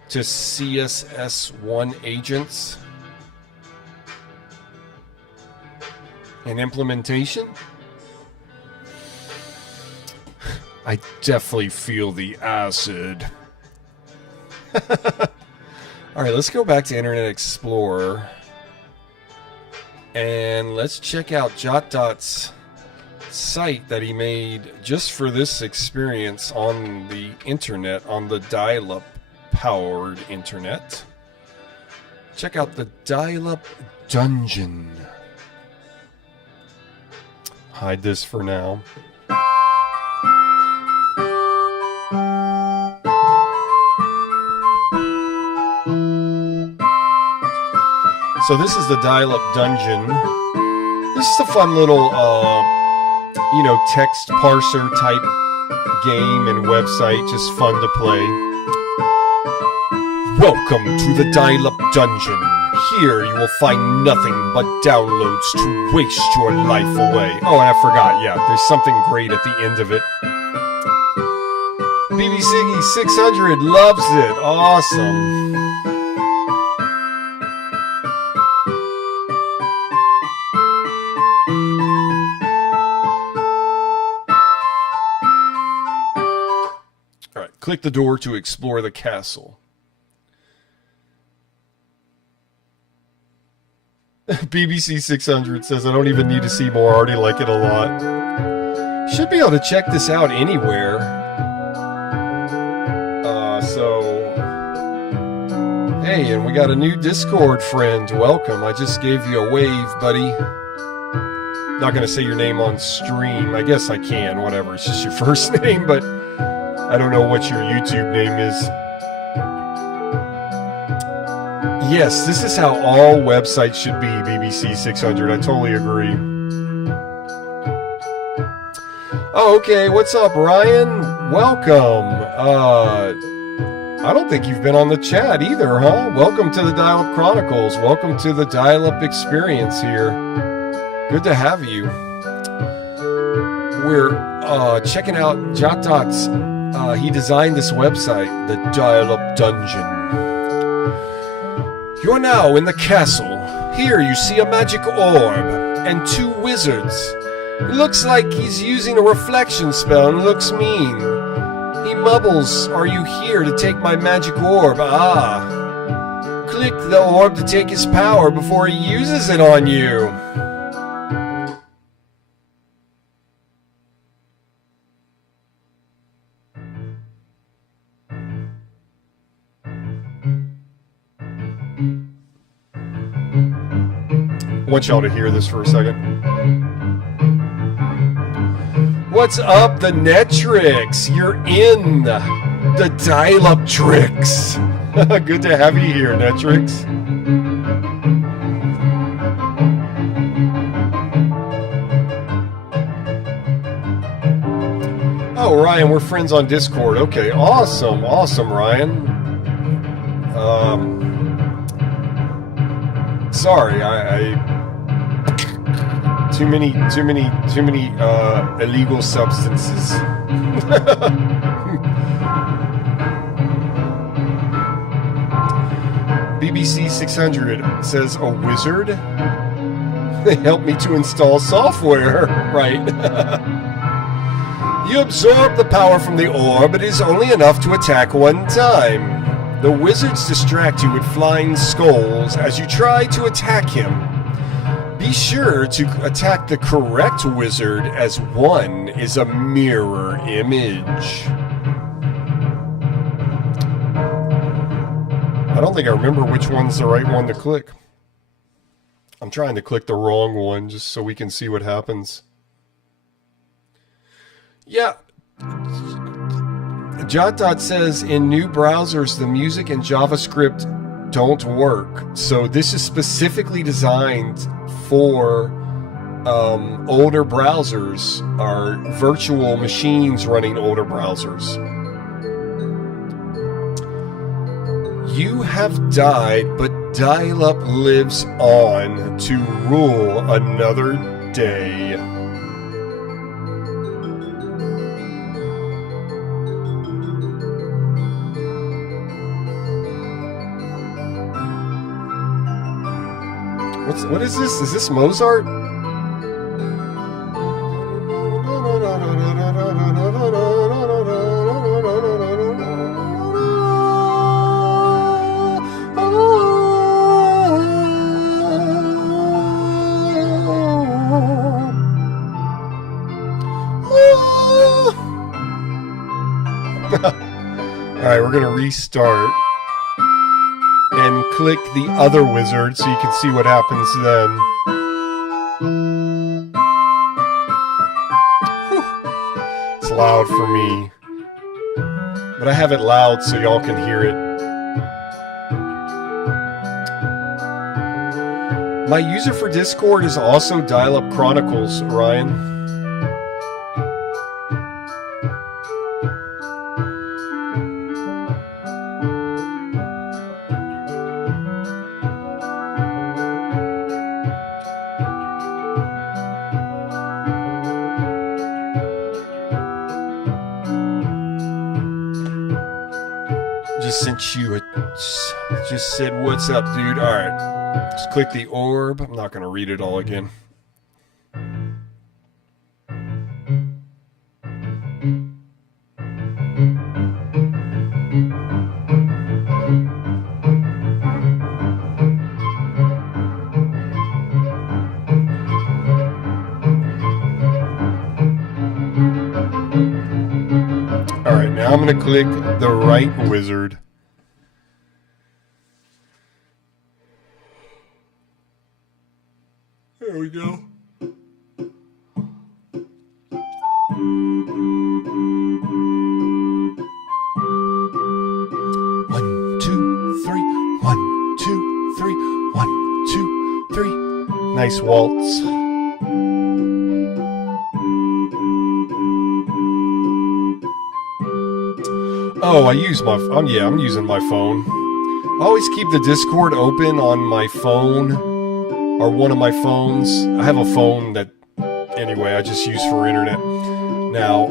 to CSS1 agents and implementation. I definitely feel the acid. All right, let's go back to Internet Explorer and let's check out JotDot's site that he made just for this experience on the internet, on the dial-up powered internet. Check out the dial-up dungeon. Hide this for now. So this is the dial-up dungeon. This is a fun little, text parser type game and website. Just fun to play. Welcome to the dial-up dungeon. Here you will find nothing but downloads to waste your life away. Oh, and I forgot, yeah, there's something great at the end of it. BBC 600 loves it. Awesome. All right, click the door to explore the castle. BBC 600 says, I don't even need to see more. I already like it a lot. Should be able to check this out anywhere. Hey, and we got a new Discord friend. Welcome. I just gave you a wave, buddy. Not going to say your name on stream. I guess I can, whatever. It's just your first name, but I don't know what your YouTube name is. Yes, this is how all websites should be, BBC 600. I totally agree. Oh, okay. What's up, Ryan? Welcome. I don't think you've been on the chat either, huh? Welcome to the Dial-Up Chronicles. Welcome to the Dial-Up experience here. Good to have you. We're checking out JotDot's. He designed this website, the Dial-Up Dungeon. You're now in the castle. Here you see a magic orb and two wizards. It looks like he's using a reflection spell and looks mean. He mumbles, are you here to take my magic orb? Ah. Click the orb to take his power before he uses it on you. I want y'all to hear this for a second. What's up, the Netrix? You're in the dial-up tricks. Good to have you here, Netrix. Oh, Ryan, we're friends on Discord. Okay, awesome, Ryan. Sorry, I too many illegal substances. BBC 600 says a wizard. They helped me to install software. Right. You absorb the power from the orb, but it is only enough to attack one time. The wizards distract you with flying skulls as you try to attack him. Be sure to attack the correct wizard, as one is a mirror image. I don't think I remember which one's the right one to click. I'm trying to click the wrong one just so we can see what happens. Yeah. JotDot says in new browsers the music and JavaScript don't work. So this is specifically designed for older browsers, or virtual machines running older browsers. You have died, but dial-up lives on to rule another day. What is this? Is this Mozart? Alright, we're going to restart and click the other wizard so you can see what happens then. Whew. It's loud for me, but I have it loud so y'all can hear it. My user for Discord is also Dial-Up Chronicles, Ryan. Sent you just said what's up, dude. All right, let's click the orb. I'm not gonna read it all again. All right, now I'm gonna click the right wizard. There we go. One, two, three. 1, 2, 3. 1, 2, 3. Nice waltz. Oh, I use my phone. Yeah, I'm using my phone. I always keep the Discord open on my phone. Or one of my phones. I have a phone that, anyway, I just use for internet now.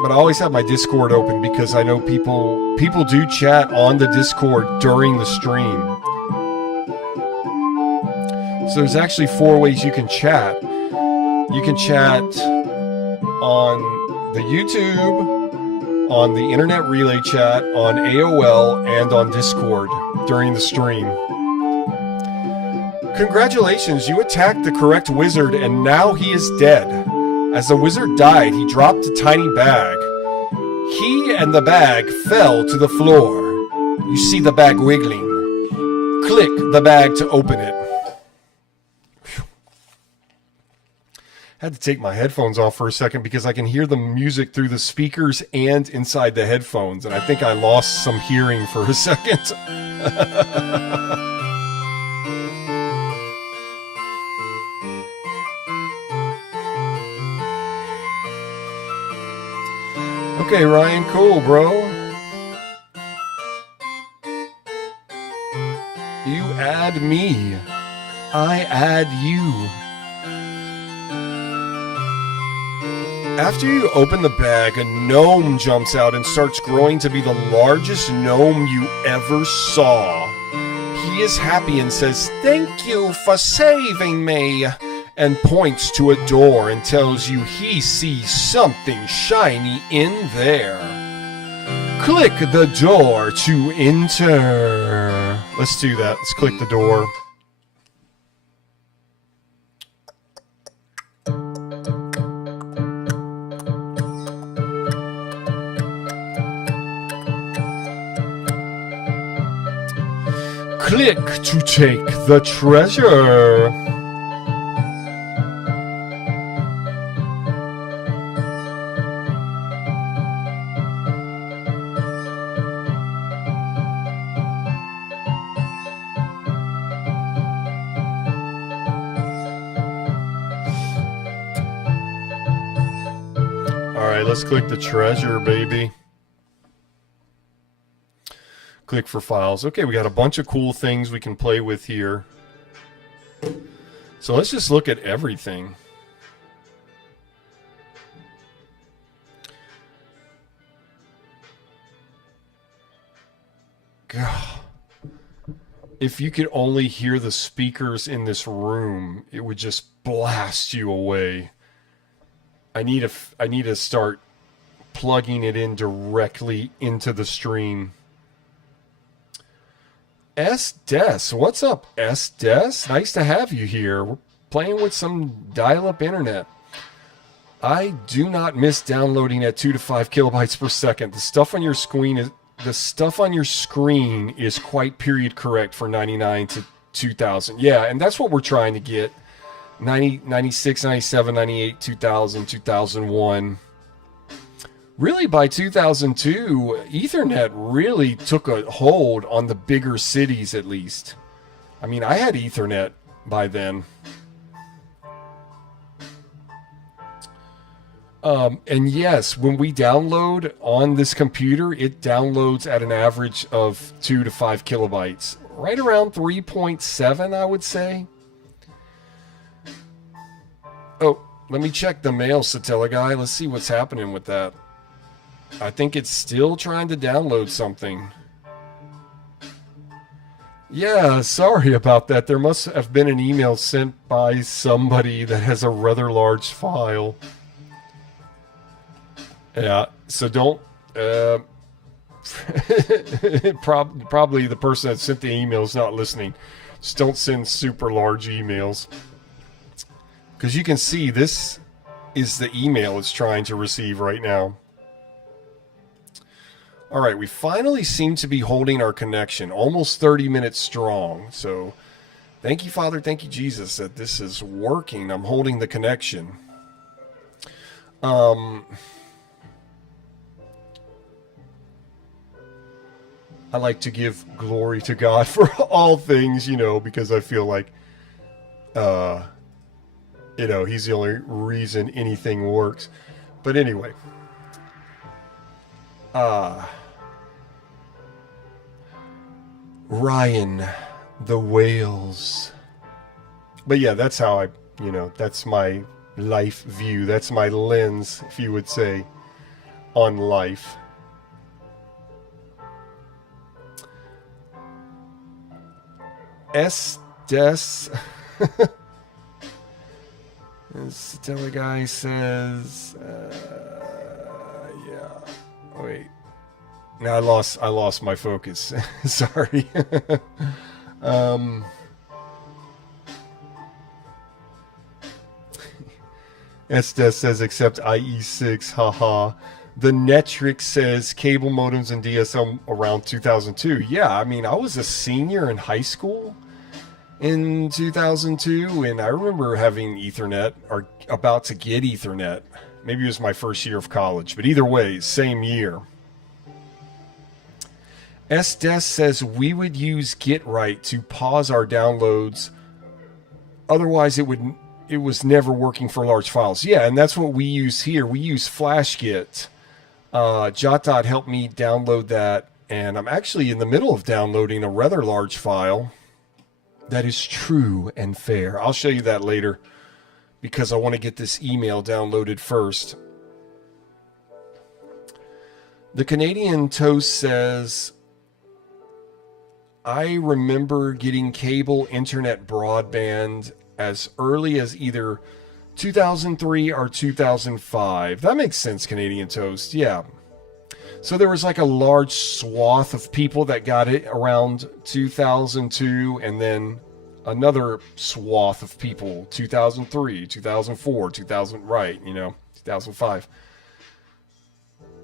But I always have my Discord open because I know people do chat on the Discord during the stream. So there's actually 4 ways you can chat. You can chat on the YouTube, on the Internet Relay Chat, on AOL, and on Discord during the stream. Congratulations, you attacked the correct wizard and now he is dead. As the wizard died, he dropped a tiny bag. He and the bag fell to the floor. You see the bag wiggling. Click the bag to open it. Whew. Had to take my headphones off for a second because I can hear the music through the speakers and inside the headphones, and I think I lost some hearing for a second. Okay, Ryan, cool, bro. You add me. I add you. After you open the bag, a gnome jumps out and starts growing to be the largest gnome you ever saw. He is happy and says, "Thank you for saving me," and points to a door and tells you he sees something shiny in there. Click the door to enter. Let's do that. Let's click the door. Click to take the treasure. Let's click the treasure, baby. Click for files. Okay, we got a bunch of cool things we can play with here. So let's just look at everything. God. If you could only hear the speakers in this room, it would just blast you away. I need to start plugging it in directly into the stream. S-Des, what's up, S-Des? Nice to have you here. We're playing with some dial-up internet. I do not miss downloading at 2 to 5 kilobytes per second. The stuff on your screen is quite period correct for 99 to 2000. Yeah, and that's what we're trying to get. 90, 96, 97, 98, 2000, 2001. Really, by 2002, Ethernet really took a hold on the bigger cities, at least. I mean, I had Ethernet by then. And yes, when we download on this computer, it downloads at an average of 2 to 5 kilobytes. Right around 3.7, I would say. Oh, let me check the mail, Satella guy. Let's see what's happening with that. I think it's still trying to download something. Yeah, sorry about that. There must have been an email sent by somebody that has a rather large file. Yeah, so don't... probably the person that sent the email is not listening. Just don't send super large emails. Because you can see this is the email it's trying to receive right now. All right, we finally seem to be holding our connection, almost 30 minutes strong. So thank you, Father, thank you, Jesus, that this is working. I'm holding the connection. I like to give glory to God for all things, you know, because I feel like, you know, he's the only reason anything works. But anyway. Ryan, the whales. But yeah, that's how I, you know, that's my life view. That's my lens, if you would say, on life. S-Des. This Stella guy says, yeah. Wait. No, I lost my focus. Sorry. Estes says, except IE6, haha. The Netrix says, cable modems and DSL around 2002. Yeah, I mean, I was a senior in high school in 2002, and I remember having Ethernet, or about to get Ethernet. Maybe it was my first year of college, but either way, same year. Estes says we would use GetRight to pause our downloads. Otherwise, it was never working for large files. Yeah, and that's what we use here. We use FlashGet. JotDot helped me download that, and I'm actually in the middle of downloading a rather large file that is true and fair. I'll show you that later because I want to get this email downloaded first. The Canadian Toast says, I remember getting cable internet broadband as early as either 2003 or 2005. That makes sense, Canadian Toast. Yeah. So there was like a large swath of people that got it around 2002, and then another swath of people 2003, 2004, 2000, right, you know, 2005.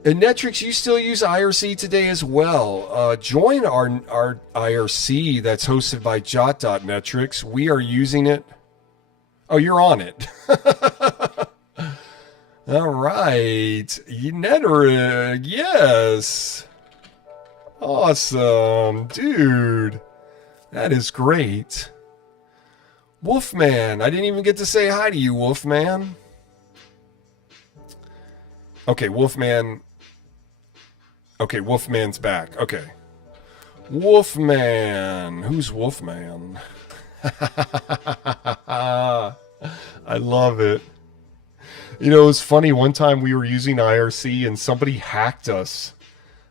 And Netrix, you still use IRC today as well. Join our IRC that's hosted by JotDot Netrix. We are using it. Oh, you're on it. All right. Netrix, yes. Awesome. Dude, that is great. Wolfman, I didn't even get to say hi to you, Wolfman. Okay, Wolfman. Okay, Wolfman's back. Okay. Wolfman. Who's Wolfman? I love it. You know, it was funny. One time we were using IRC and somebody hacked us,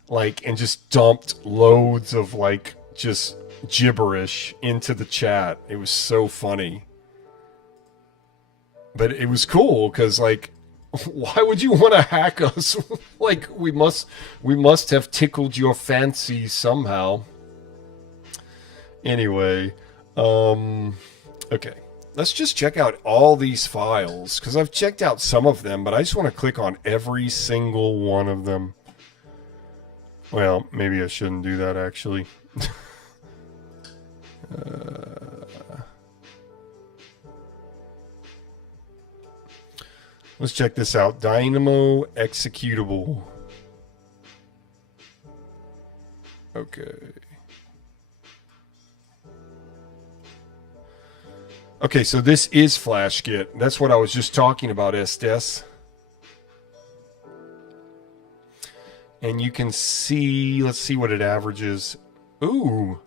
like, and just dumped loads of, like, just gibberish into the chat. It was so funny. But it was cool because, like, why would you want to hack us? Like, we must have tickled your fancy somehow. Anyway, okay. Let's just check out all these files, because I've checked out some of them, but I just want to click on every single one of them. Well, maybe I shouldn't do that, actually. Let's check this out. Dynamo executable. Okay. Okay, so this is FlashGit. That's what I was just talking about, SDS. And you can see, let's see what it averages. Ooh,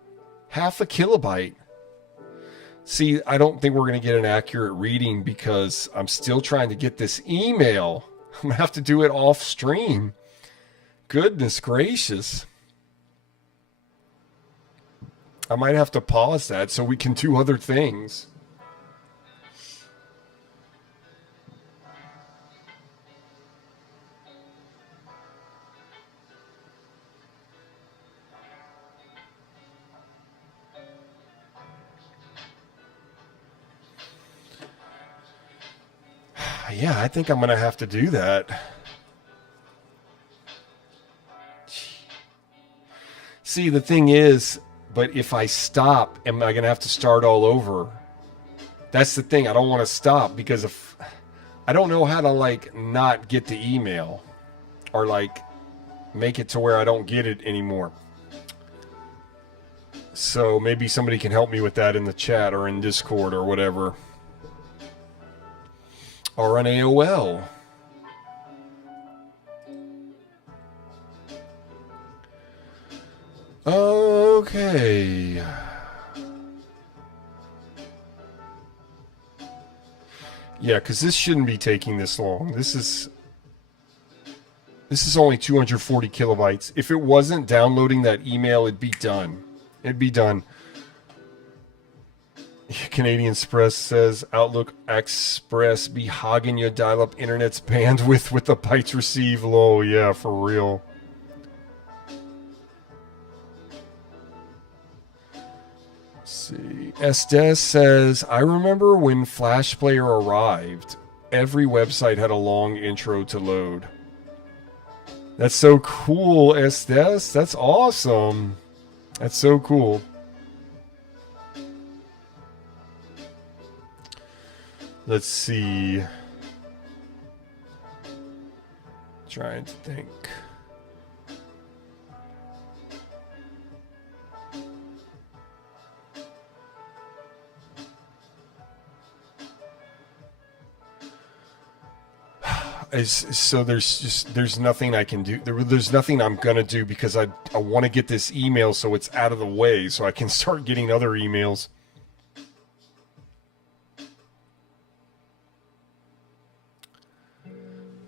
0.5 kilobyte. See, I don't think we're going to get an accurate reading because I'm still trying to get this email. I'm going to have to do it off stream. Goodness gracious. I might have to pause that so we can do other things. Yeah, I think I'm going to have to do that. See, the thing is, but if I stop, am I going to have to start all over? That's the thing. I don't want to stop because if I don't know how to like not get the email or like make it to where I don't get it anymore. So maybe somebody can help me with that in the chat or in Discord or whatever. Or on AOL. Okay. Yeah, because this shouldn't be taking this long. This is only 240 kilobytes. If it wasn't downloading that email, it'd be done. It'd be done. Canadian Express says Outlook Express be hogging your dial-up internet's bandwidth with the bytes received low. Yeah, for real. Let's see. Estes says, I remember when Flash Player arrived, every website had a long intro to load. That's so cool, Estes. That's awesome. That's so cool. Let's see. Trying to think. So there's nothing I can do. There's nothing I'm gonna do because I want to get this email so it's out of the way so I can start getting other emails.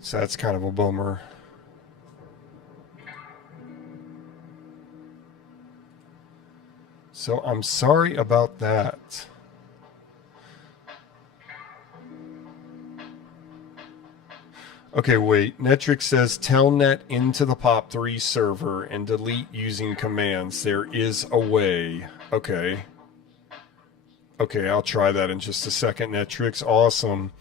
So that's kind of a bummer. So I'm sorry about that. Okay, wait. Netrix says telnet into the POP3 server and delete using commands. There is a way. Okay. Okay, I'll try that in just a second, Netrix. Awesome.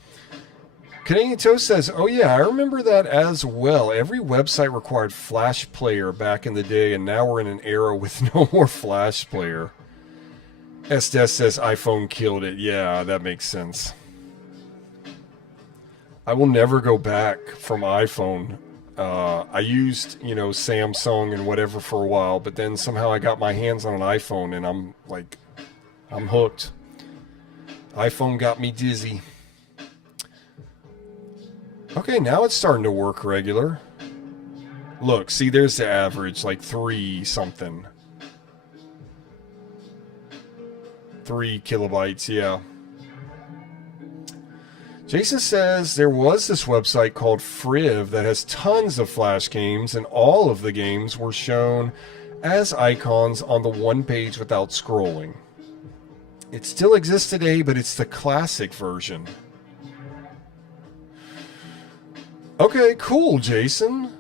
Canadian Toast says, oh yeah, I remember that as well. Every website required Flash Player back in the day, and now we're in an era with no more Flash Player. SDS says iPhone killed it. Yeah, that makes sense. I will never go back from iPhone. I used, Samsung and whatever for a while, but then somehow I got my hands on an iPhone, and I'm hooked. iPhone got me dizzy. Okay, now it's starting to work regular. Look, see, there's the average, like 3 something. 3 kilobytes, yeah. Jason says there was this website called Friv that has tons of Flash games, and all of the games were shown as icons on the one page without scrolling. It still exists today, but it's the classic version. Okay, cool, Jason.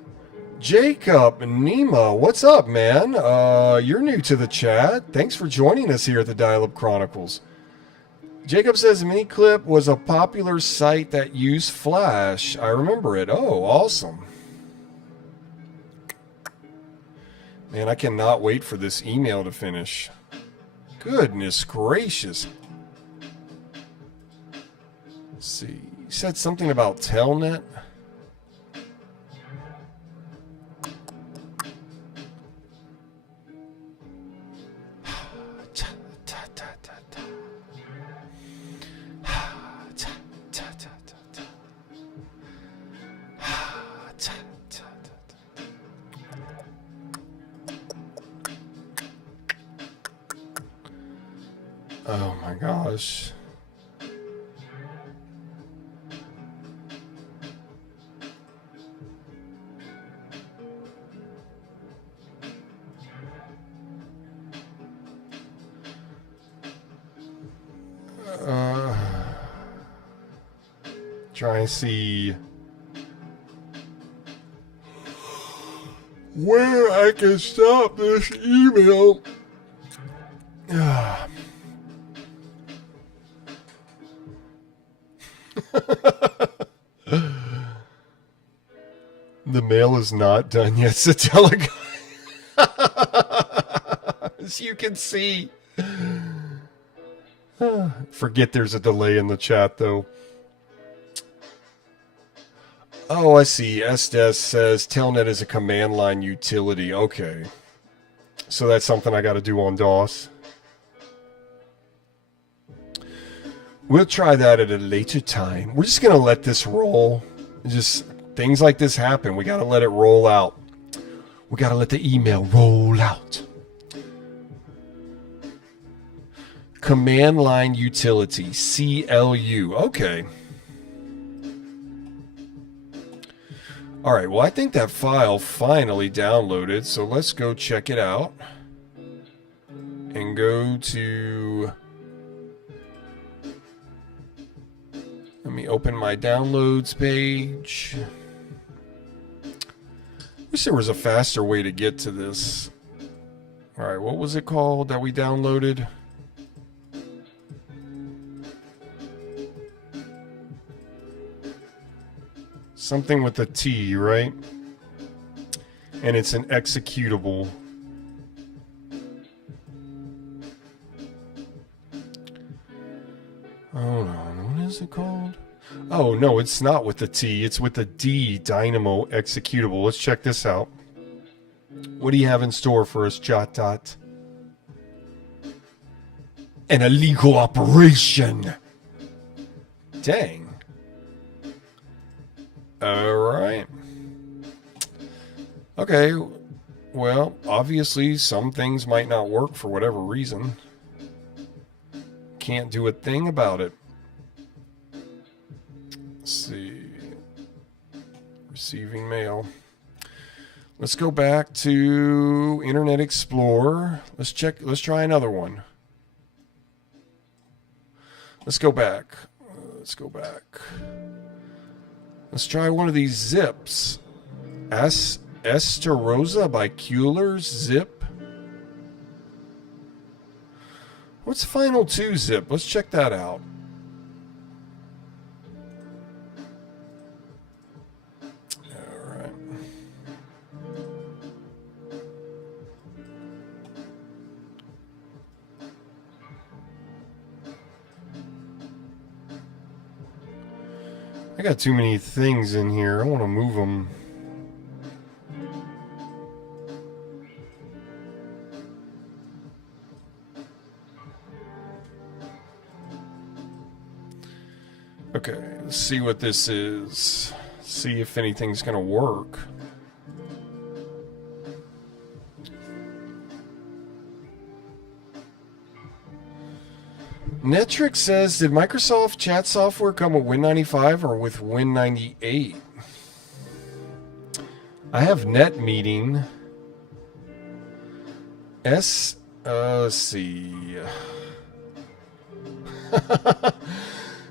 Jacob Nima, what's up, man? You're new to the chat. Thanks for joining us here at the Dial-Up Chronicles. Jacob says Miniclip was a popular site that used Flash. I remember it. Oh, awesome. Man, I cannot wait for this email to finish. Goodness gracious. Let's see. You said something about Telnet? Oh my gosh. Try and see where I can stop this email. The mail is not done yet, Satella. As you can see. Forget there's a delay in the chat, though. Oh, I see. SDS says Telnet is a command line utility. Okay. So that's something I got to do on DOS. We'll try that at a later time. We're just going to let this roll. Just things like this happen. We got to let it roll out. We got to let the email roll out. Command line utility, CLU. Okay. All right, well, I think that file finally downloaded, so let's go check it out. And go to... Let me open my downloads page. Wish there was a faster way to get to this. All right, what was it called that we downloaded? Something with a T, right? And it's an executable. Hold on, what is it called? Oh, no, it's not with the T. It's with the D, Dynamo executable. Let's check this out. What do you have in store for us, JotDot? An illegal operation. Dang. Alright. Okay, well, obviously some things might not work for whatever reason. Can't do a thing about it. Let's see. Receiving mail. Let's go back to Internet Explorer. Let's try another one. Let's go back. Let's try one of these zips. Esterosa by Kuehler's zip. What's Final 2 zip? Let's check that out. Alright. I got too many things in here. I want to move them. Okay, let's see what this is. See if anything's going to work. Netrix says, did Microsoft chat software come with Win95 or with Win98? I have NetMeeting. Let's see.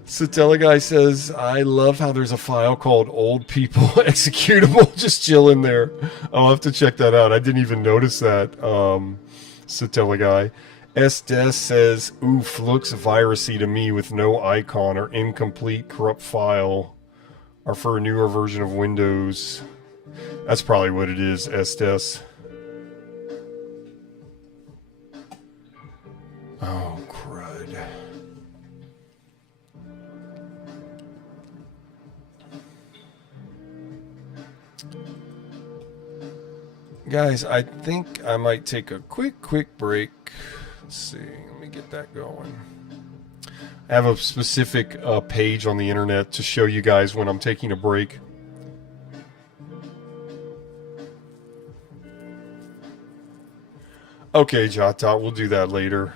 Satella guy says, I love how there's a file called Old People Executable just chilling there. I'll have to check that out. I didn't even notice that, Satella guy. SDS says, oof, looks virusy to me with no icon or incomplete corrupt file or for a newer version of Windows. That's probably what it is, SDS. Oh, crud. Guys, I think I might take a quick break. Let's see, let me get that going. I have a specific page on the internet to show you guys when I'm taking a break. Okay, JotDot, we'll do that later.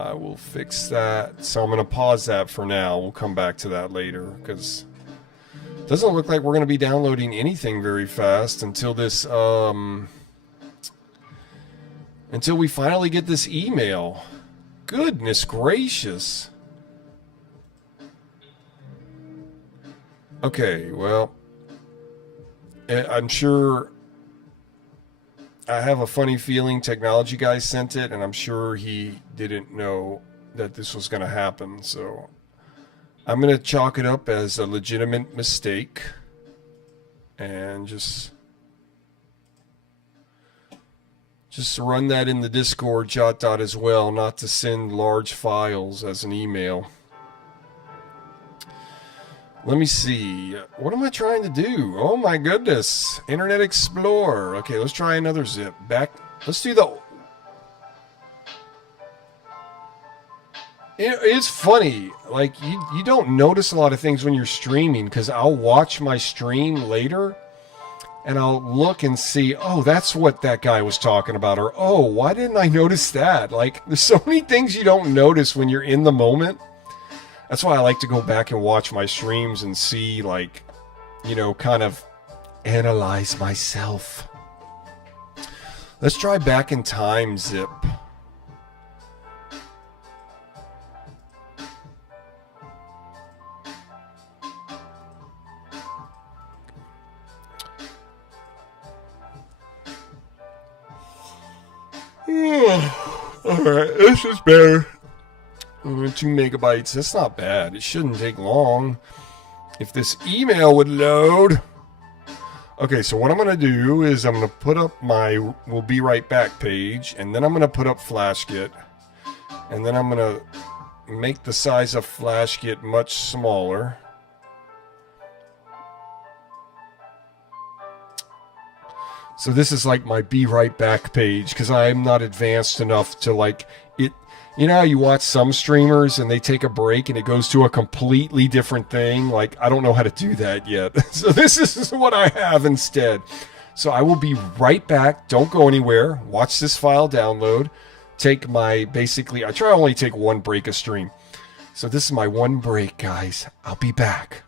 I will fix that. So I'm going to pause that for now. We'll come back to that later because it doesn't look like we're going to be downloading anything very fast until this, until we finally get this email. Goodness gracious. Okay, well, I'm sure, I have a funny feeling technology guy sent it, and I'm sure he didn't know that this was going to happen. So I'm going to chalk it up as a legitimate mistake and just run that in the Discord JotDot as well, not to send large files as an email. Let me see. What am I trying to do? Oh my goodness. Internet Explorer. Okay, let's try another zip. Back. Let's do the... It's funny. Like, you don't notice a lot of things when you're streaming, because I'll watch my stream later and I'll look and see, oh, that's what that guy was talking about. Or, oh, why didn't I notice that? Like, there's so many things you don't notice when you're in the moment. That's why I like to go back and watch my streams and see, like, you know, kind of analyze myself. Let's try back in time zip. Alright, this is better. 2 megabytes, that's not bad. It shouldn't take long. If this email would load. Okay, so what I'm going to do is I'm going to put up my We'll Be Right Back page, and then I'm going to put up FlashGit, and then I'm going to make the size of FlashGit much smaller. So this is like my Be Right Back page, because I'm not advanced enough to, like, it. You know how you watch some streamers and they take a break and it goes to a completely different thing? Like, I don't know how to do that yet. So this is what I have instead. So I will be right back. Don't go anywhere. Watch this file download. Take my, basically, I try to only take one break a stream. So this is my one break, guys. I'll be back.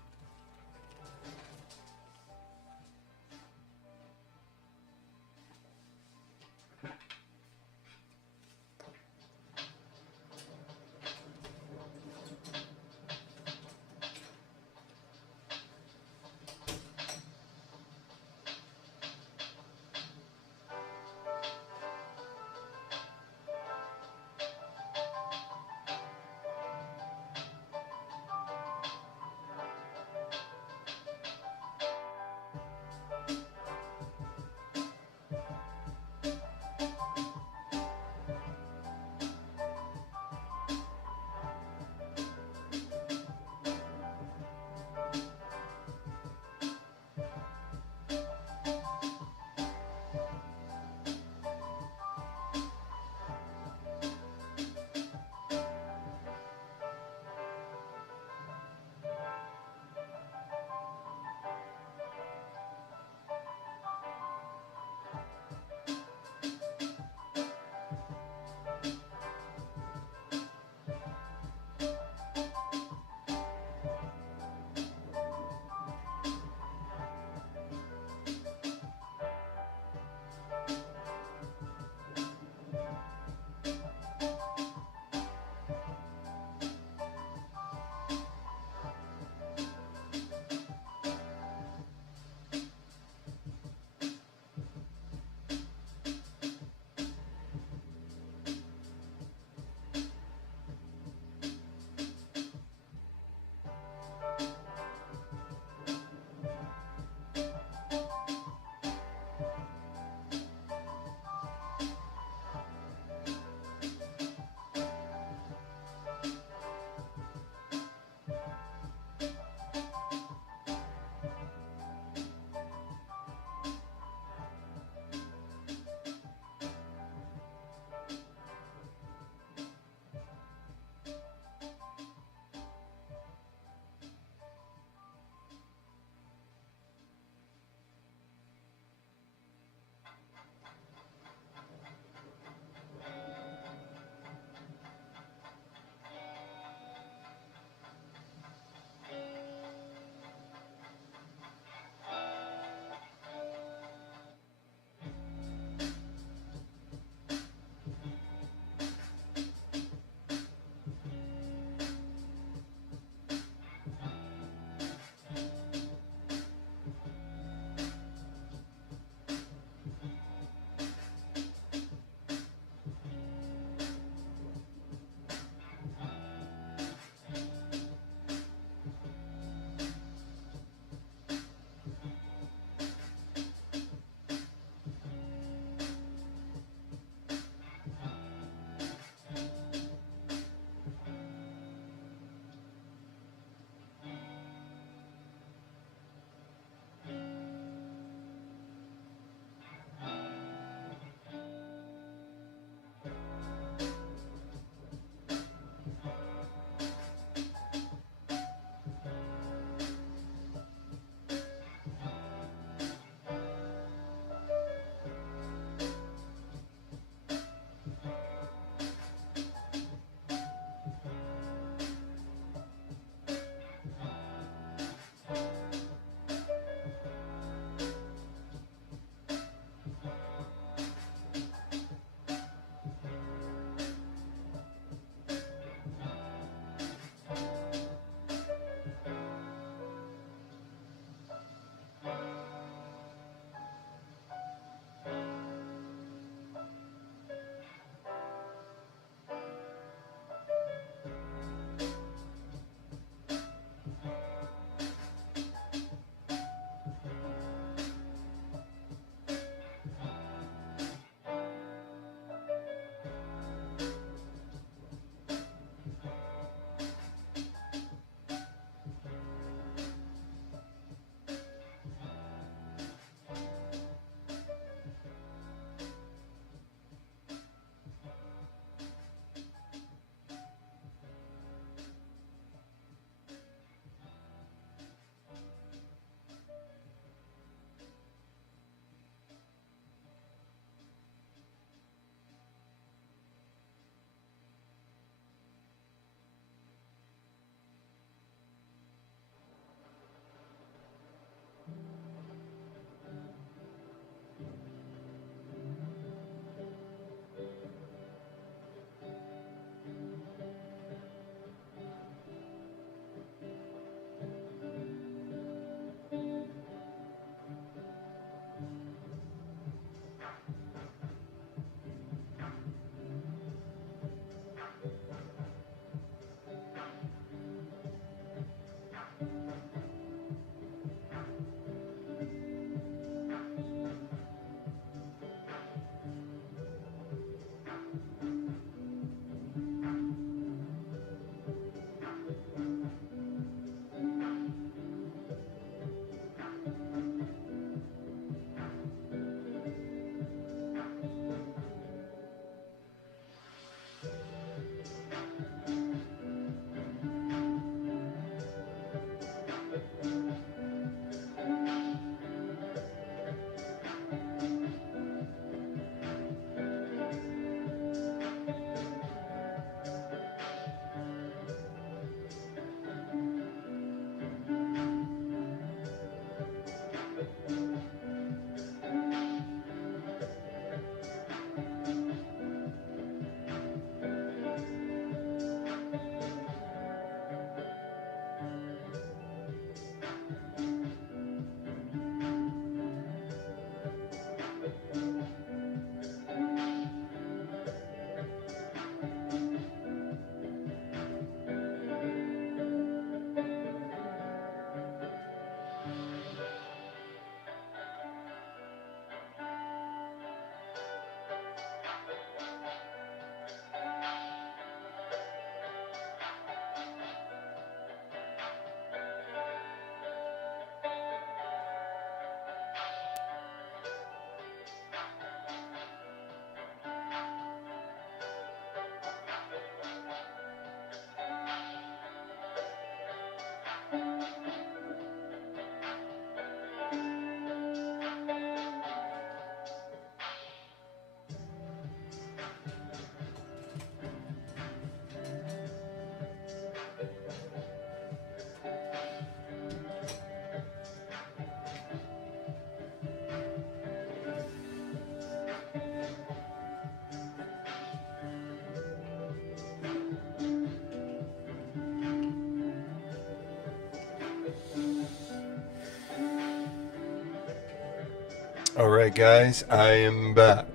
Alright guys, I am back.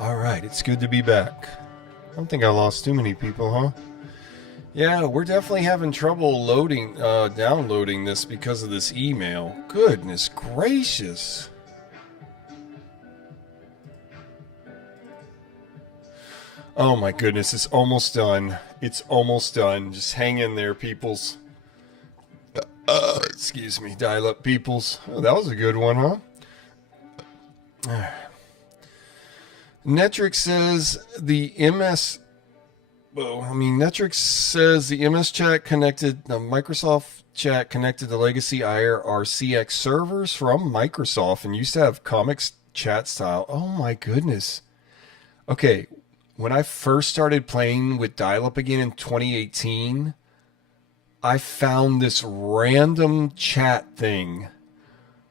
Alright, it's good to be back. I don't think I lost too many people, huh? Yeah, we're definitely having trouble downloading this because of this email. Goodness gracious. Oh my goodness, it's almost done. It's almost done. Just hang in there, peoples. Excuse me, dial-up peoples. Oh, that was a good one, huh? Netrix says the MS... Well, I mean, Netrix says the MS chat connected... The Microsoft chat connected to legacy IRCX servers from Microsoft and used to have comics chat style. Oh my goodness. Okay, when I first started playing with dial-up again in 2018... I found this random chat thing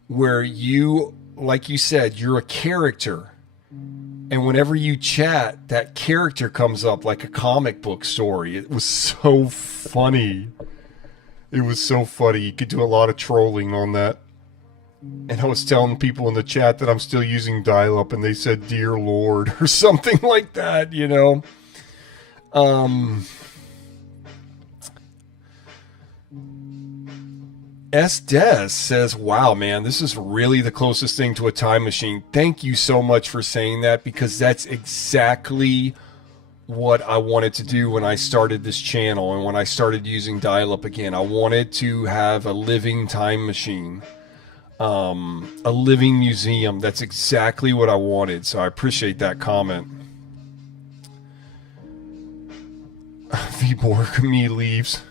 where you, like you said, you're a character. And whenever you chat, that character comes up like a comic book story. It was so funny. It was so funny. You could do a lot of trolling on that. And I was telling people in the chat that I'm still using dial-up, and they said, "Dear Lord," or something like that, you know. S-Des says, wow, man, this is really the closest thing to a time machine. Thank you so much for saying that, because that's exactly what I wanted to do when I started this channel and when I started using dial-up again. I wanted to have a living time machine, a living museum. That's exactly what I wanted, so I appreciate that comment. Viborg, me leaves.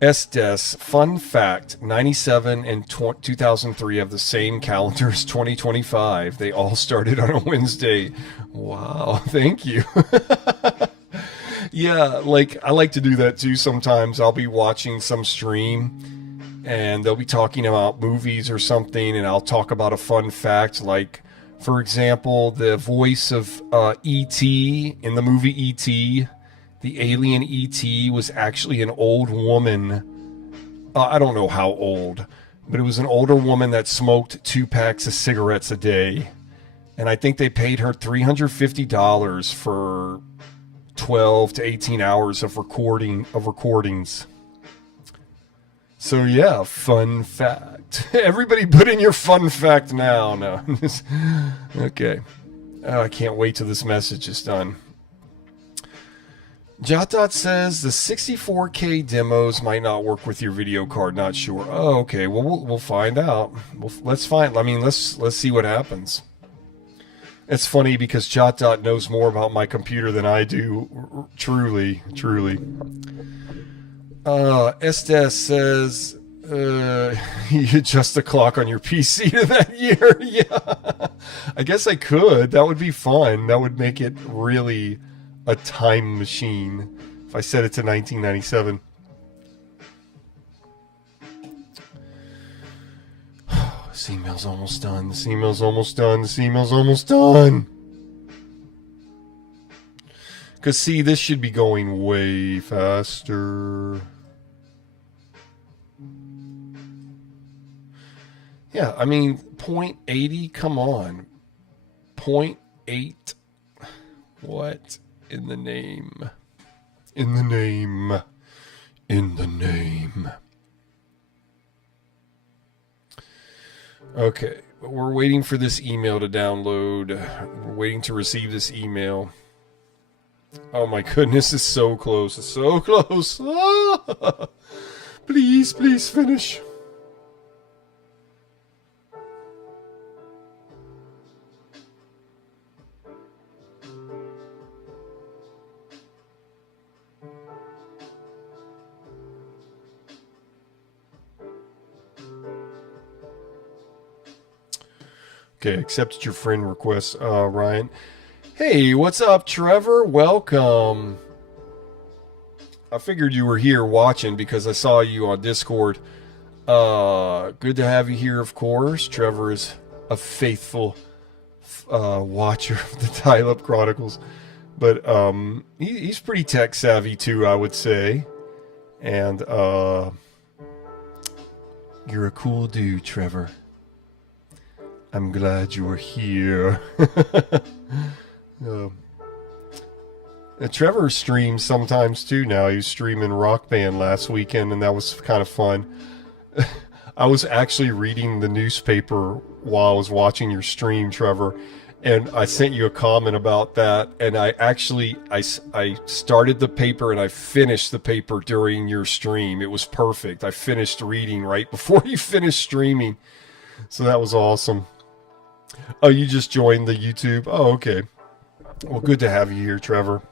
S-Des, fun fact, 97 and 2003 have the same calendar as 2025. They all started on a Wednesday. Wow, thank you. Yeah, like, I like to do that too sometimes. I'll be watching some stream, and they'll be talking about movies or something, and I'll talk about a fun fact, like, for example, the voice of E.T. in the movie E.T., the alien E.T. was actually an old woman. I don't know how old, but it was an older woman that smoked 2 packs of cigarettes a day. And I think they paid her $350 for 12 to 18 hours of recordings. So yeah, fun fact. Everybody put in your fun fact now. No. Okay. Oh, I can't wait till this message is done. JotDot says the 64K demos might not work with your video card. Not sure. Oh, okay. Well, we'll find out. Let's find. I mean, let's see what happens. It's funny because JotDot knows more about my computer than I do. Truly. Estes says you adjust the clock on your PC to that year. Yeah, I guess I could. That would be fun. That would make it really a time machine if I set it to 1997. This email's almost done. This email's almost done. This email's almost done. Because, see, this should be going way faster. Yeah, I mean, 0.80, come on. 0.8. What? In the name. In the name. In the name. Okay, we're waiting for this email to download. We're waiting to receive this email. Oh my goodness, it's so close. It's so close. Ah! Please, please finish. Okay, accepted your friend request, Ryan. Hey, what's up, Trevor? Welcome. I figured you were here watching because I saw you on Discord. Good to have you here, of course. Trevor is a faithful watcher of the Dial-Up Chronicles. But he's pretty tech savvy too, I would say. And You're a cool dude, Trevor. I'm glad you were here. Trevor streams sometimes too now. He was streaming Rock Band last weekend, and that was kind of fun. I was actually reading the newspaper while I was watching your stream, Trevor, and I sent you a comment about that. And I started the paper and I finished the paper during your stream. It was perfect. I finished reading right before you finished streaming, so that was awesome. Oh, you just joined the YouTube? Oh, okay. Well, good to have you here, Trevor.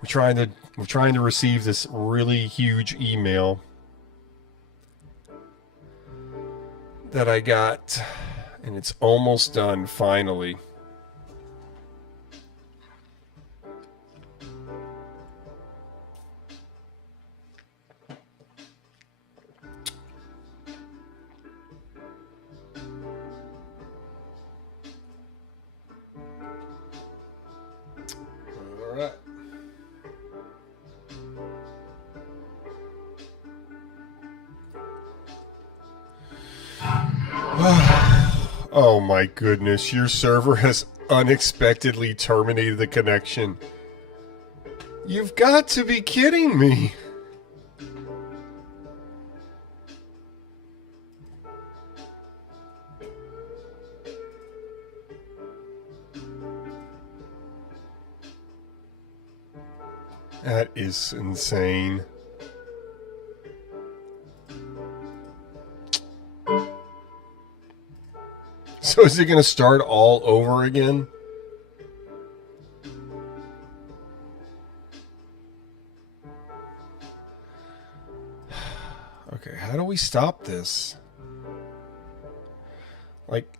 We're trying to receive this really huge email that I got, and it's almost done finally. All right. Oh my goodness, your server has unexpectedly terminated the connection. You've got to be kidding me. That is insane. So is it going to start all over again? Okay, how do we stop this? Like...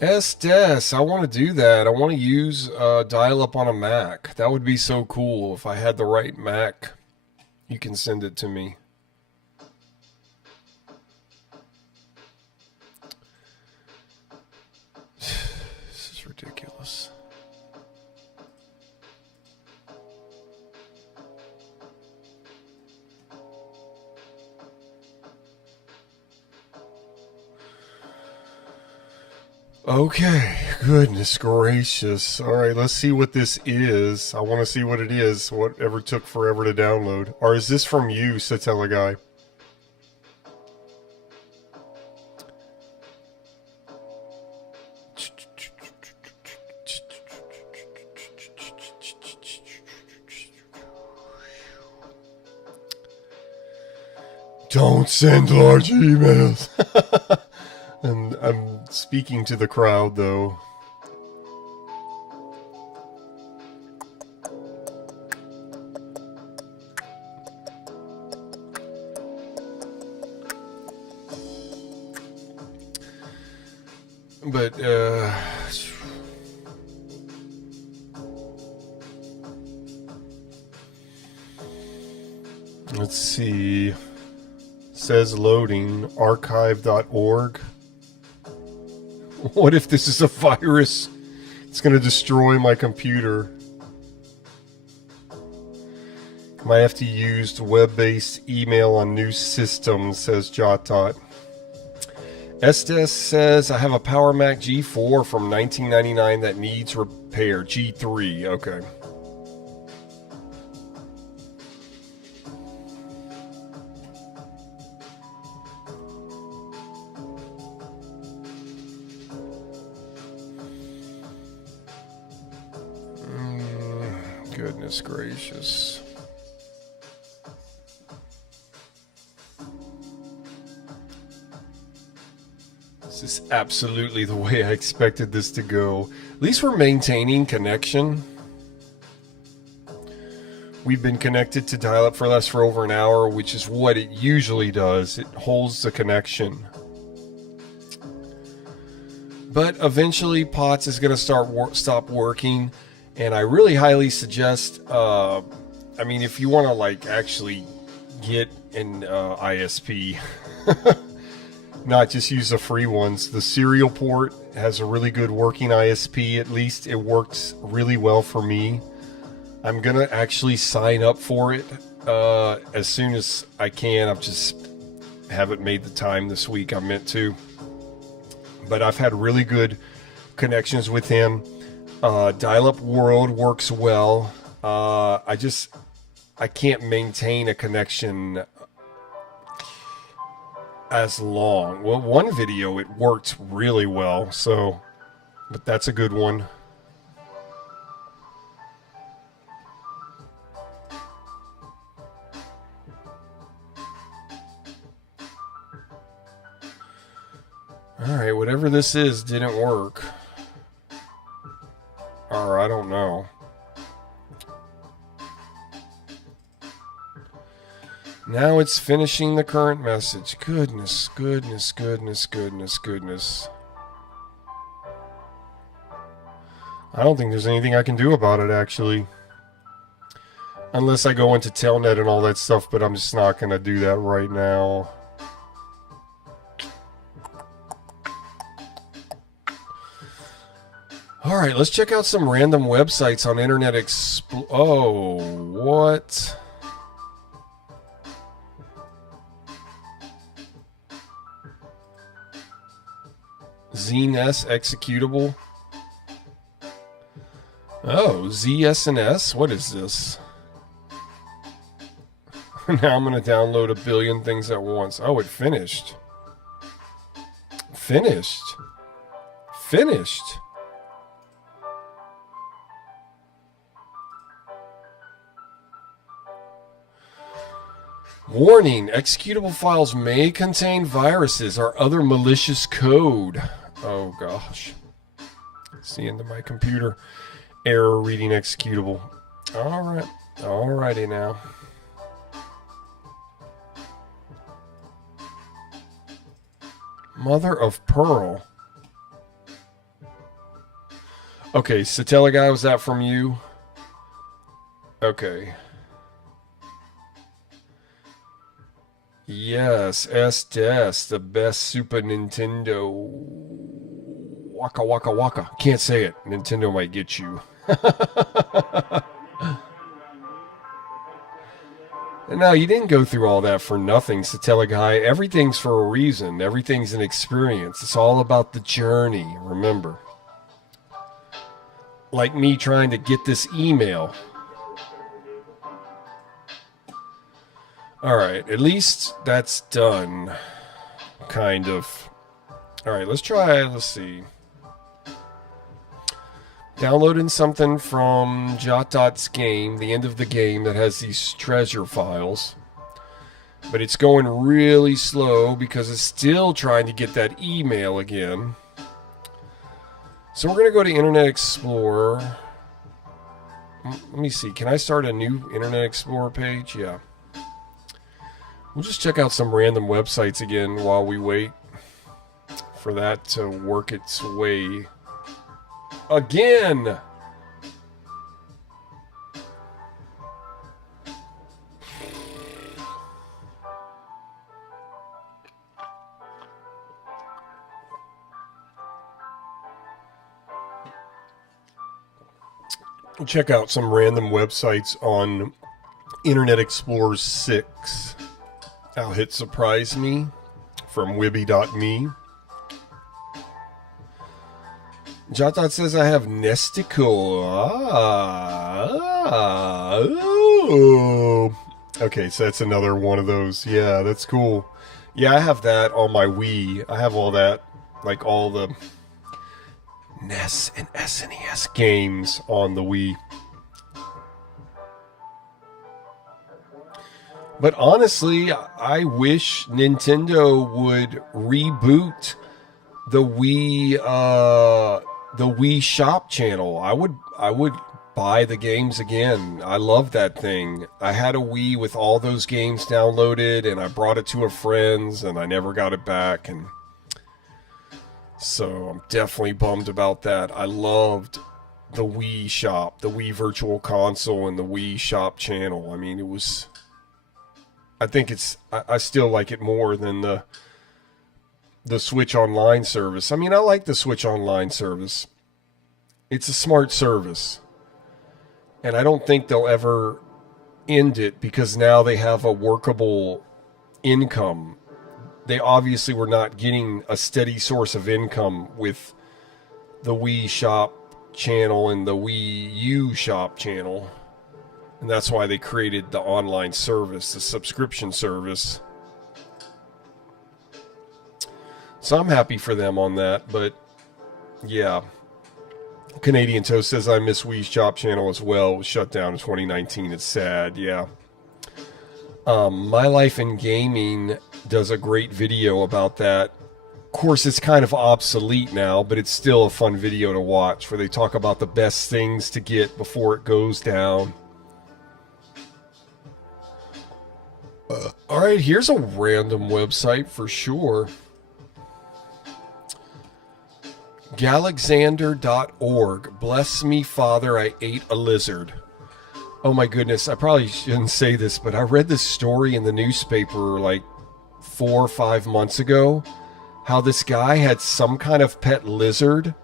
SDS, I want to do that. I want to use dial-up on a Mac. That would be so cool if I had the right Mac. You can send it to me. This is ridiculous. Okay, goodness gracious. All right, let's see what this is. I want to see what it is, whatever took forever to download. Or is this from you, Satella guy? Don't send large emails. And I'm speaking to the crowd, though. But, let's see. Says loading archive.org. What if this is a virus? It's going to destroy my computer. Might have to use web-based email on new systems, says JotDot. SDS says, I have a Power Mac G4 from 1999 that needs repair. G3, okay. Goodness gracious. This is absolutely the way I expected this to go. At least we're maintaining connection. We've been connected to dial-up for over an hour, which is what it usually does. It holds the connection. But eventually POTS is going to stop working. And I really highly suggest, I mean, if you want to, like, actually get an ISP, not just use the free ones, the Serial Port has a really good working ISP. At least it works really well for me. I'm going to actually sign up for it as soon as I can. I've just haven't made the time this week. I meant to. But I've had really good connections with him. Dial-up world works well. I can't maintain a connection as long. Well, one video it worked really well, but that's a good one. Alright, whatever this is didn't work. Or I don't know. Now it's finishing the current message. Goodness, goodness, goodness, goodness, goodness. I don't think there's anything I can do about it, actually. Unless I go into Telnet and all that stuff, but I'm just not going to do that right now. Alright, let's check out some random websites on Internet Explorer. Oh, what? ZNS executable. Oh, ZSNS? What is this? Now I'm going to download a billion things at once. Oh, it finished. Finished. Finished. Warning, executable files may contain viruses or other malicious code. Oh gosh. It's the end of my computer. Error reading executable. Alright. Alrighty now. Mother of pearl. Okay, Satella guy, was that from you? Okay. Yes, SDS, the best Super Nintendo. Waka waka waka. Can't say it. Nintendo might get you. No, you didn't go through all that for nothing, Satella guy. Everything's for a reason. Everything's an experience. It's all about the journey, remember. Like me trying to get this email. Alright, at least that's done. Kind of. Alright, let's try, let's see. Downloading something from JotDot's game, the end of the game, that has these treasure files. But it's going really slow because it's still trying to get that email again. So we're going to go to Internet Explorer. Let me see, can I start a new Internet Explorer page? Yeah. We'll just check out some random websites again while we wait for that to work its way. Again! We'll check out some random websites on Internet Explorer 6. I'll hit surprise me from Wibby.me. JotDot says I have Nesticle. Oh. Okay, so that's another one of those. Yeah, that's cool. Yeah, I have that on my Wii. I have all that, like all the NES and SNES games on the Wii. But honestly, I wish Nintendo would reboot the Wii Shop channel. I would buy the games again. I love that thing. I had a Wii with all those games downloaded, and I brought it to a friend's, and I never got it back, and so I'm definitely bummed about that. I loved the Wii Shop, the Wii Virtual Console, and the Wii Shop channel. I mean, it was... I think it's... I still like it more than the Switch Online service. I mean, I like the Switch Online service. It's a smart service. And I don't think they'll ever end it because now they have a workable income. They obviously were not getting a steady source of income with the Wii Shop channel and the Wii U Shop channel. And that's why they created the online service, the subscription service. So I'm happy for them on that, but yeah. Canadian Toast says, I miss Wii Shop channel as well. It was shut down in 2019. It's sad, yeah. My Life in Gaming does a great video about that. Of course, it's kind of obsolete now, but it's still a fun video to watch where they talk about the best things to get before it goes down. All right, here's a random website for sure. Galexander.org. Bless me, Father, I ate a lizard. Oh my goodness, I probably shouldn't say this, but I read this story in the newspaper like 4 or 5 months ago. How this guy had some kind of pet lizard.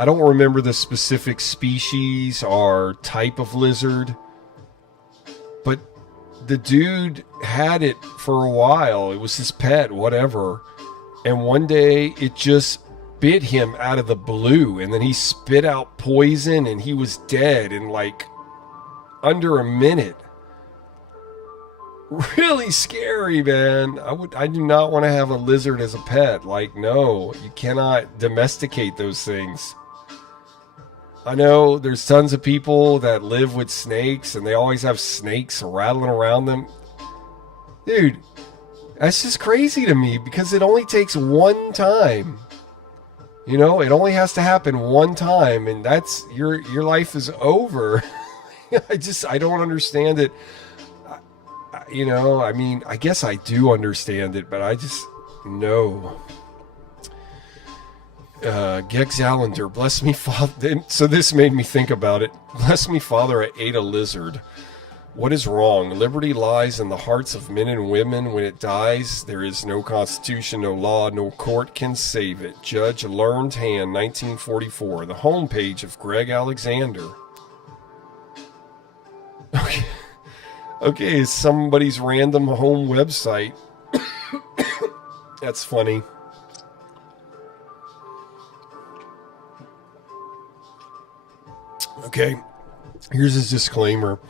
I don't remember the specific species or type of lizard. But the dude had it for a while. It was his pet, whatever. And one day it just bit him out of the blue. And then he spit out poison and he was dead in like under a minute. Really scary, man. I do not want to have a lizard as a pet. Like, no, you cannot domesticate those things. I know there's tons of people that live with snakes and they always have snakes rattling around them. Dude, that's just crazy to me because it only takes one time. You know, it only has to happen one time and that's your life is over. I don't understand it. You know, I mean, I guess I do understand it, but I just, no. Gex Allender, bless me, Father. So this made me think about it. Bless me, Father, I ate a lizard. What is wrong? Liberty lies in the hearts of men and women. When it dies, there is no constitution, no law, no court can save it. Judge Learned Hand, 1944. The homepage of Greg Alexander. Okay. Okay, it's somebody's random home website. That's funny. Okay, here's his disclaimer.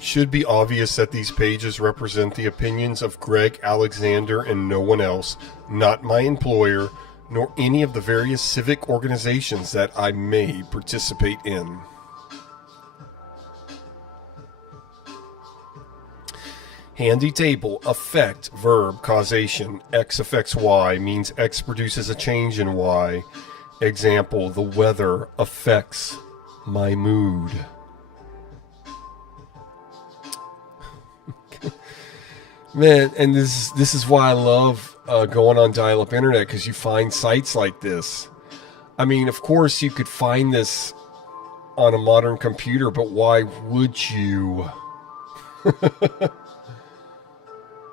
Should be obvious that these pages represent the opinions of Greg Alexander and no one else, not my employer, nor any of the various civic organizations that I may participate in. Handy table, effect, verb, causation. X affects Y means X produces a change in Y. Example, the weather affects my mood. Man, and this is why I love going on dial-up internet, because you find sites like this. I mean, of course you could find this on a modern computer, but why would you?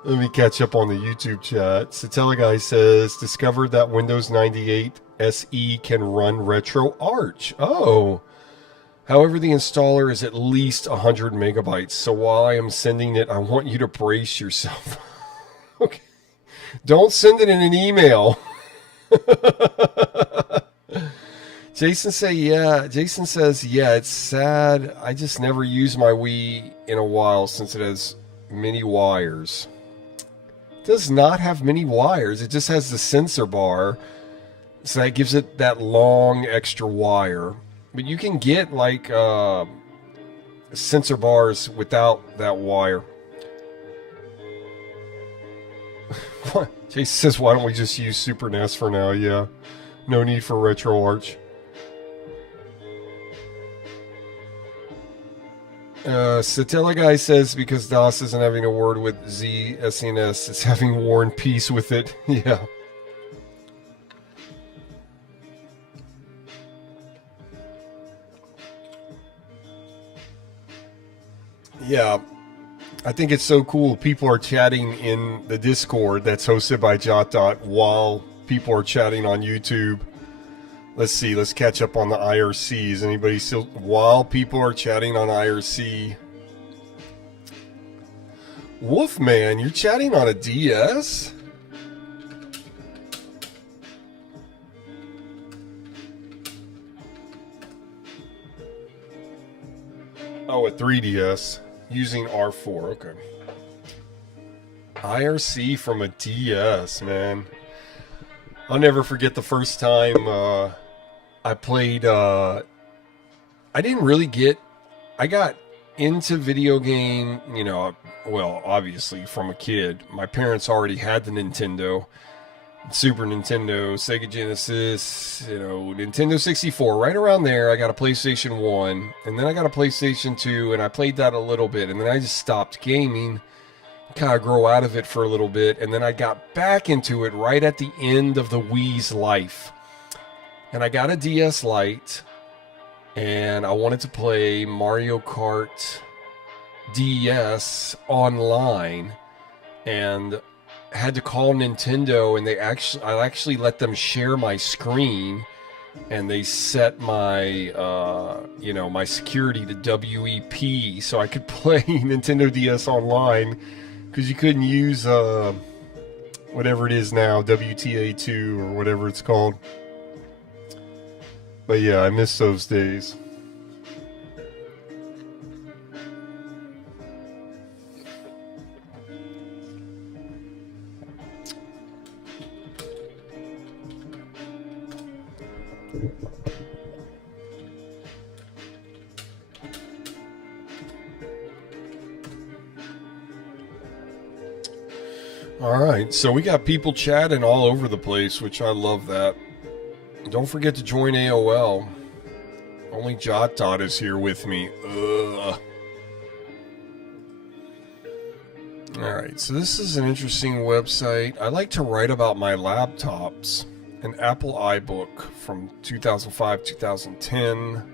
Let me catch up on the YouTube chat. Satella Guy says, discovered that Windows 98 SE can run RetroArch. Oh. However, the installer is at least 100 megabytes. So while I am sending it, I want you to brace yourself. Okay. Don't send it in an email. Jason says, yeah, it's sad. I just never use my Wii in a while since it has many wires. Does not have many wires. It just has the sensor bar, so that gives it that long extra wire. But you can get like sensor bars without that wire. What? Jason says, why don't we just use Super NES for now? Yeah, no need for RetroArch. Satella Guy says, because DOS isn't having a word with ZSNS, it's having War and Peace with it. Yeah. Yeah. I think it's so cool. People are chatting in the Discord that's hosted by JotDot while people are chatting on YouTube. Let's see. Let's catch up on the IRC. Is anybody still... While people are chatting on IRC... Wolfman, you're chatting on a DS? Oh, a 3DS. Using R4. Okay. IRC from a DS, man. I'll never forget the first time I played... I didn't really get... I got into video game, you know, well, obviously from a kid. My parents already had the Nintendo, Super Nintendo, Sega Genesis, you know, Nintendo 64. Right around there, I got a PlayStation 1, and then I got a PlayStation 2, and I played that a little bit, and then I just stopped gaming, kind of grow out of it for a little bit, and then I got back into it right at the end of the Wii's life. And I got a DS Lite, and I wanted to play Mario Kart DS online, and had to call Nintendo, and I actually let them share my screen, and they set my you know, my security to WEP so I could play Nintendo DS online, because you couldn't use whatever it is now, WTA2 or whatever it's called. But yeah, I miss those days. Alright, so we got people chatting all over the place, which I love that. Don't forget to join AOL. Only JotDot is here with me. Ugh. Alright, so this is an interesting website. I like to write about my laptops. An Apple iBook from 2005, 2010.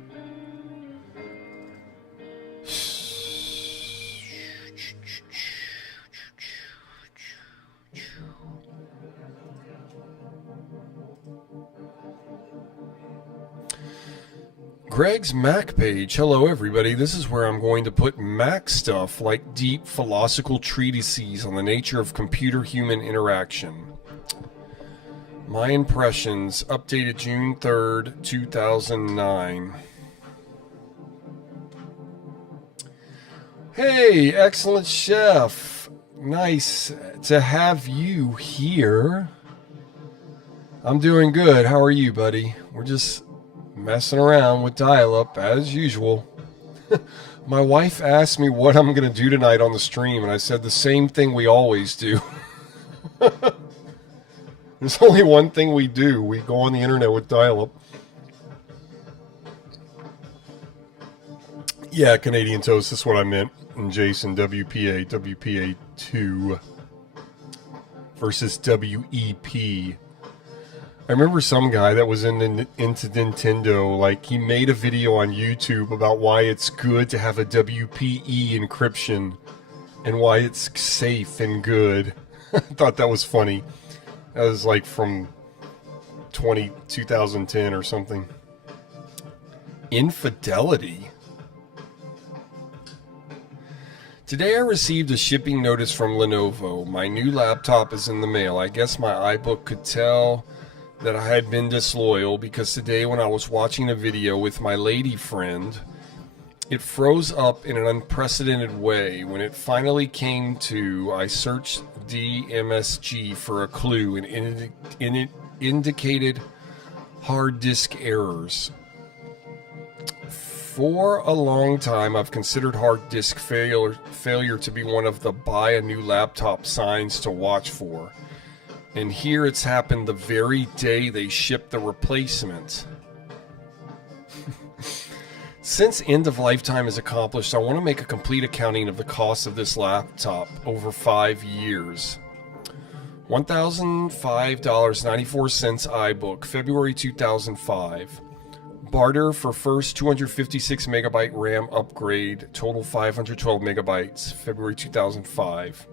Greg's Mac page. Hello everybody, this is where I'm going to put Mac stuff like deep philosophical treatises on the nature of computer-human interaction. My impressions, updated June 3rd, 2009. Hey, excellent chef. Nice to have you here. I'm doing good. How are you, buddy? We're just messing around with dial-up as usual. My wife asked me what I'm going to do tonight on the stream, and I said the same thing we always do. There's only one thing we do. We go on the internet with dial-up. Yeah, Canadian Toast, that's what I meant. And Jason, WPA2 versus WEP. I remember some guy that was into Nintendo, like, he made a video on YouTube about why it's good to have a WPE encryption and why it's safe and good. I thought that was funny. That was like from 2010 or something. Infidelity. Today I received a shipping notice from Lenovo. My new laptop is in the mail. I guess my iBook could tell that I had been disloyal, because today when I was watching a video with my lady friend, it froze up in an unprecedented way. When it finally came to, I searched DMSG for a clue, and it indicated hard disk errors. For a long time, I've considered hard disk failure to be one of the buy a new laptop signs to watch for. And here it's happened the very day they shipped the replacement. Since end of lifetime is accomplished, I want to make a complete accounting of the cost of this laptop over 5 years. $1,005.94 iBook, February 2005. Barter for first 256 megabyte RAM upgrade, total 512 megabytes, February 2005.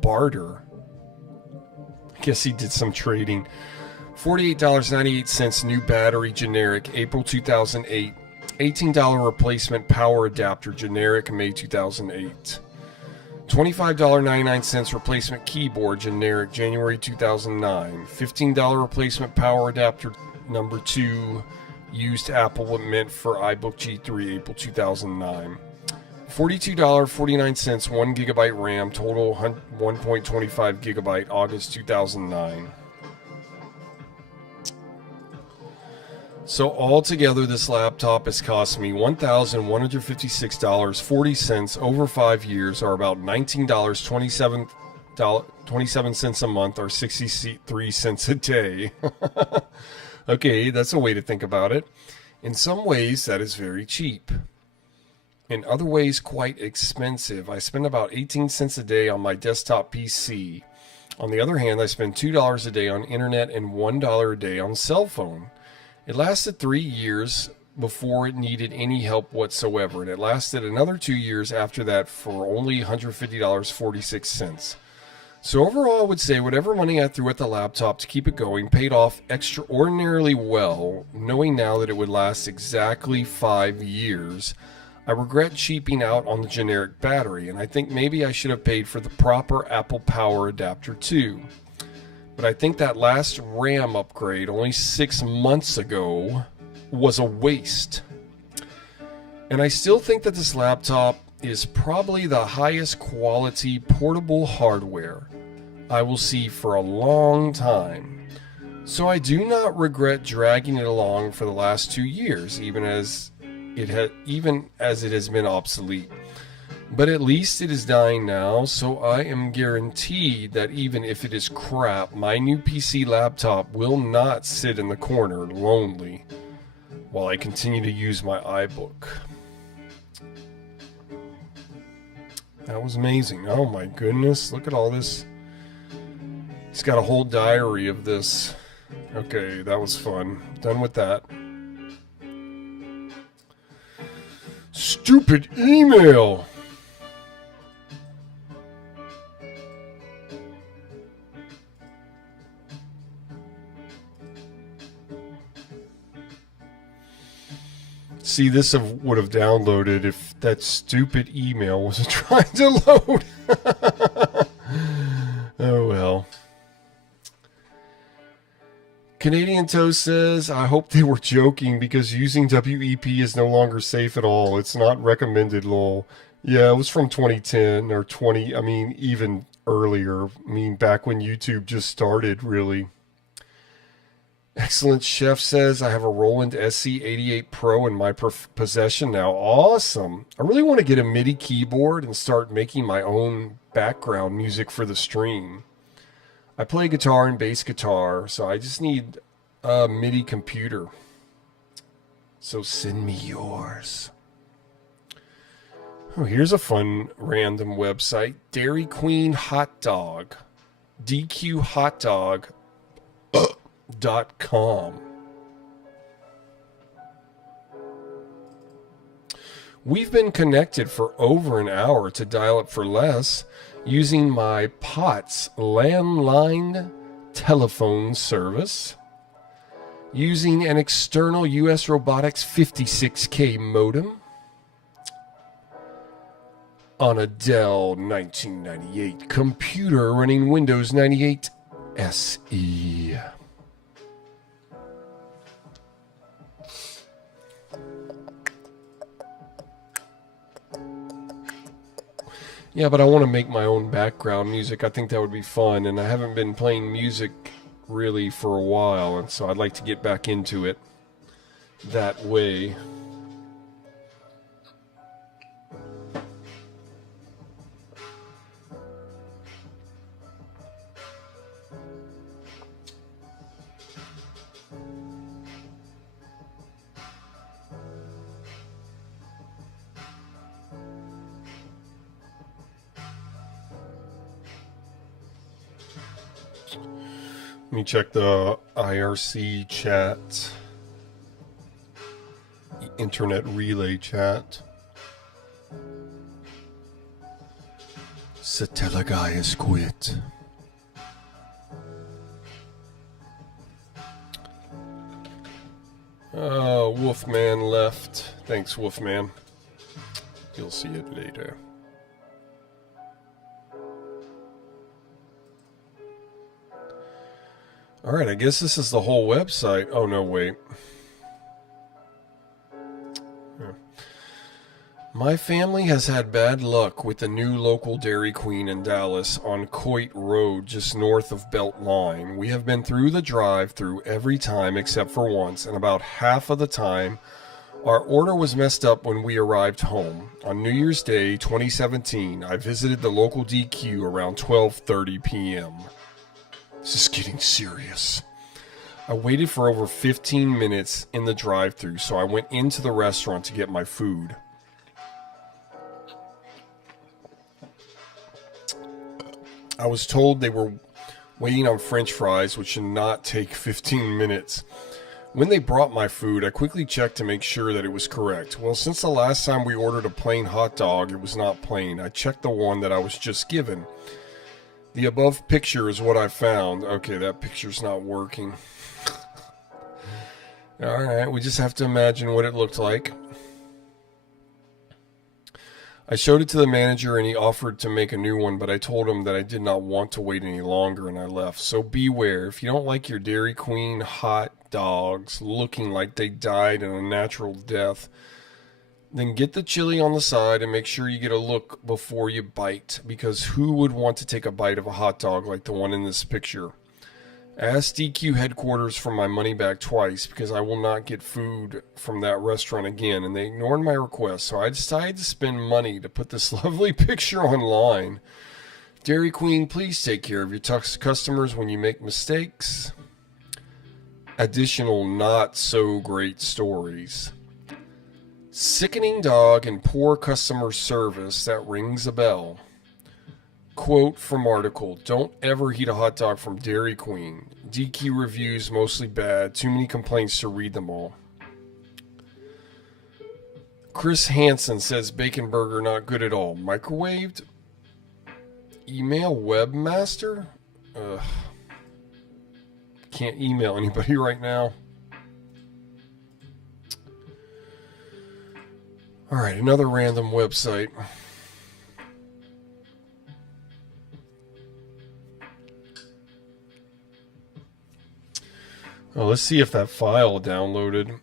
Barter. I guess he did some trading. $48.98 new battery, generic, April 2008. $18 replacement power adapter, generic, May 2008. $25.99 replacement keyboard, generic, January 2009. $15 replacement power adapter number 2, used Apple, meant for iBook G3, April 2009. $42.49, 1 gigabyte RAM, total 1.25 gigabyte, August 2009. So altogether, this laptop has cost me $1,156.40 over 5 years, or about $19.27 a month, or 63 cents a day. Okay, that's a way to think about it. In some ways, that is very cheap. In other ways, quite expensive. I spend about 18 cents a day on my desktop PC. On the other hand, I spend $2 a day on internet and $1 a day on cell phone. It lasted 3 years before it needed any help whatsoever, and it lasted another 2 years after that for only $150.46. So overall, I would say whatever money I threw at the laptop to keep it going paid off extraordinarily well, knowing now that it would last exactly 5 years. I regret cheaping out on the generic battery, and I think maybe I should have paid for the proper Apple Power adapter too. But I think that last RAM upgrade only 6 months ago was a waste. And I still think that this laptop is probably the highest quality portable hardware I will see for a long time. So I do not regret dragging it along for the last 2 years, even as it has been obsolete. But at least it is dying now, so I am guaranteed that even if it is crap, my new PC laptop will not sit in the corner lonely while I continue to use my iBook. That was amazing. Oh my goodness, look at all this. He's got a whole diary of this. Okay, that was fun. Done with that. Stupid email! See, this would have downloaded if that stupid email wasn't trying to load. Oh well. Canadian Toast says, I hope they were joking because using WEP is no longer safe at all. It's not recommended, lol. Yeah, it was from 2010 or even earlier. Back when YouTube just started, really. Excellent Chef says, I have a Roland SC88 Pro in my possession now. Awesome. I really want to get a MIDI keyboard and start making my own background music for the stream. I play guitar and bass guitar, so I just need a MIDI computer. So send me yours. Oh, here's a fun random website. Dairy Queen Hot Dog. DQHotDog.com. We've been connected for over an hour to dial up for less using my POTS Landline telephone service, using an external US Robotics 56K modem, on a Dell 1998 computer running Windows 98 SE. Yeah, but I want to make my own background music. I think that would be fun, and I haven't been playing music really for a while, and so I'd like to get back into it that way. Let me check the IRC chat, the internet relay chat. Satellaguy has quit. Wolfman left. Thanks, Wolfman. You'll see it later. Alright, I guess this is the whole website. Oh, no, wait. My family has had bad luck with the new local Dairy Queen in Dallas on Coit Road, just north of Beltline. We have been through the drive-thru every time except for once, and about half of the time, our order was messed up when we arrived home. On New Year's Day, 2017, I visited the local DQ around 12:30 p.m. This is getting serious. I waited for over 15 minutes in the drive-thru, so I went into the restaurant to get my food. I was told they were waiting on French fries, which should not take 15 minutes. When they brought my food, I quickly checked to make sure that it was correct. Well, since the last time we ordered a plain hot dog, it was not plain. I checked the one that I was just given. The above picture is what I found. Okay, that picture's not working. Alright, we just have to imagine what it looked like. I showed it to the manager and he offered to make a new one, but I told him that I did not want to wait any longer and I left. So beware, if you don't like your Dairy Queen hot dogs looking like they died in a natural death, then get the chili on the side and make sure you get a look before you bite, because who would want to take a bite of a hot dog like the one in this picture? Ask DQ headquarters for my money back twice because I will not get food from that restaurant again, and they ignored my request, so I decided to spend money to put this lovely picture online. Dairy Queen, please take care of your customers when you make mistakes. Additional not so great stories. Sickening dog and poor customer service, that rings a bell. Quote from article, don't ever eat a hot dog from Dairy Queen. DQ reviews mostly bad, too many complaints to read them all. Chris Hansen says bacon burger not good at all. Microwaved? Email webmaster? Ugh. Can't email anybody right now. Alright, another random website. Oh, let's see if that file downloaded.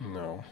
No.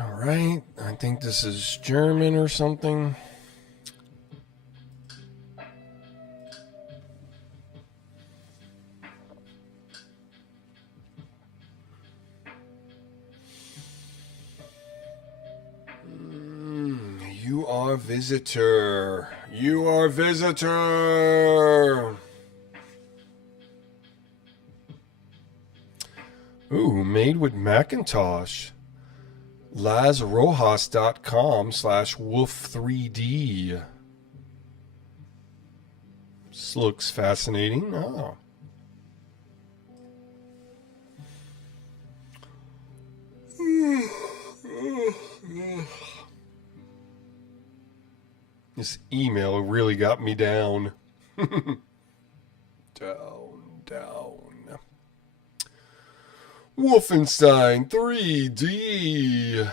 Alright, I think this is German or something. You are visitor. You are visitor. Ooh, made with Macintosh. LazRojas.com/wolf3D. This looks fascinating. Oh. This email really got me down. Down. Wolfenstein 3D.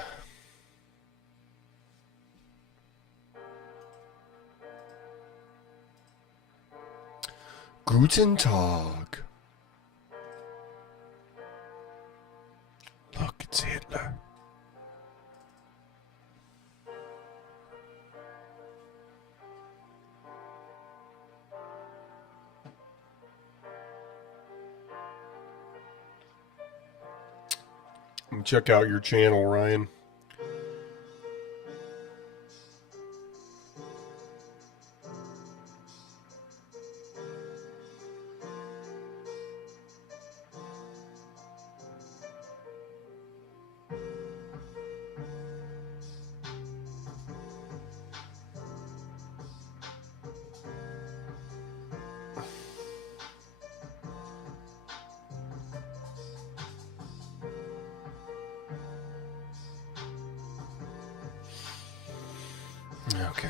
Guten Tag. Look, it's Hitler. Check out your channel, Ryan. Okay.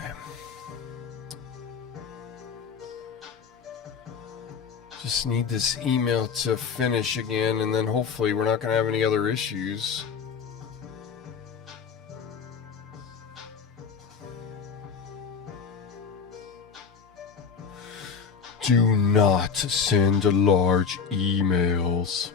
Just need this email to finish again, and then hopefully we're not going to have any other issues. Do not send large emails.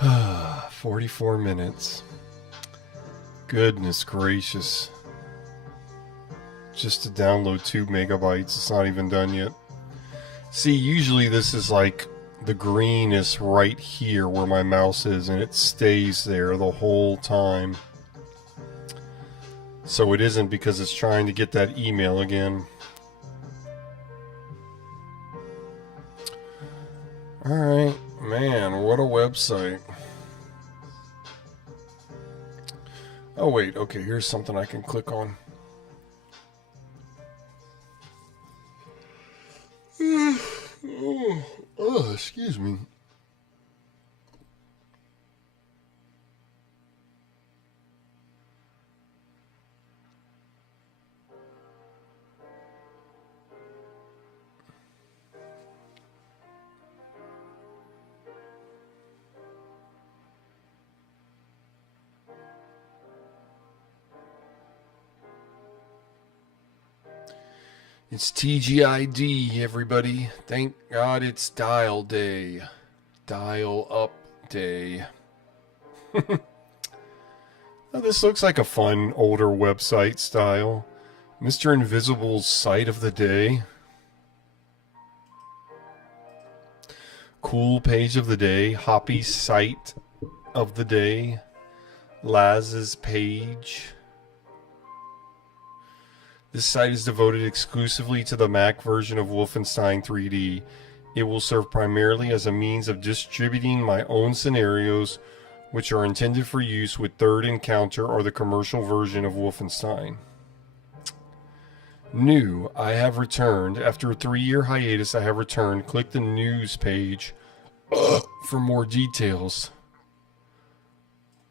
Ah, 44 minutes. Goodness gracious. Just to download 2 megabytes. It's not even done yet. See, usually this is like the green is right here where my mouse is, and it stays there the whole time. So it isn't because it's trying to get that email again. Alright, man, what a website. Oh wait, okay, here's something I can click on. Oh, excuse me. It's TGID, everybody. Thank God it's dial day. Dial up day. Now, this looks like a fun, older website style. Mr. Invisible's site of the day. Cool page of the day. Hoppy's site of the day. Laz's page. This site is devoted exclusively to the Mac version of Wolfenstein 3D. It will serve primarily as a means of distributing my own scenarios, which are intended for use with Third Encounter or the commercial version of Wolfenstein. New. I have returned. After a 3-year hiatus, I have returned. Click the news page for more details.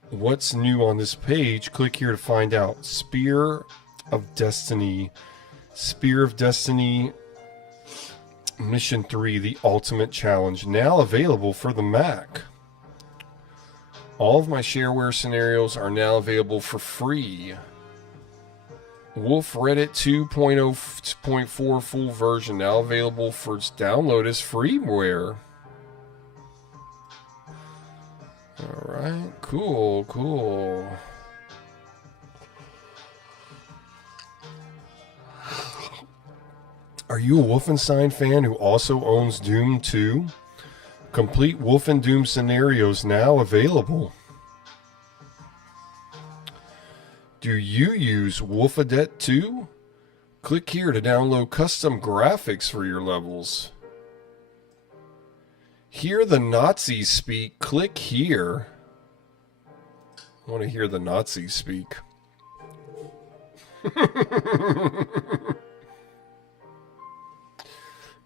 What's new on this page? Click here to find out. Spear of Destiny. Spear of Destiny Mission 3, the Ultimate Challenge. Now available for the Mac. All of my shareware scenarios are now available for free. Wolf Reddit 2.0.4 full version now available for download as freeware. Alright, cool. Are you a Wolfenstein fan who also owns Doom 2? Complete Wolf and Doom scenarios now available. Do you use Wolfadet 2? Click here to download custom graphics for your levels. Hear the Nazis speak. Click here. I want to hear the Nazis speak.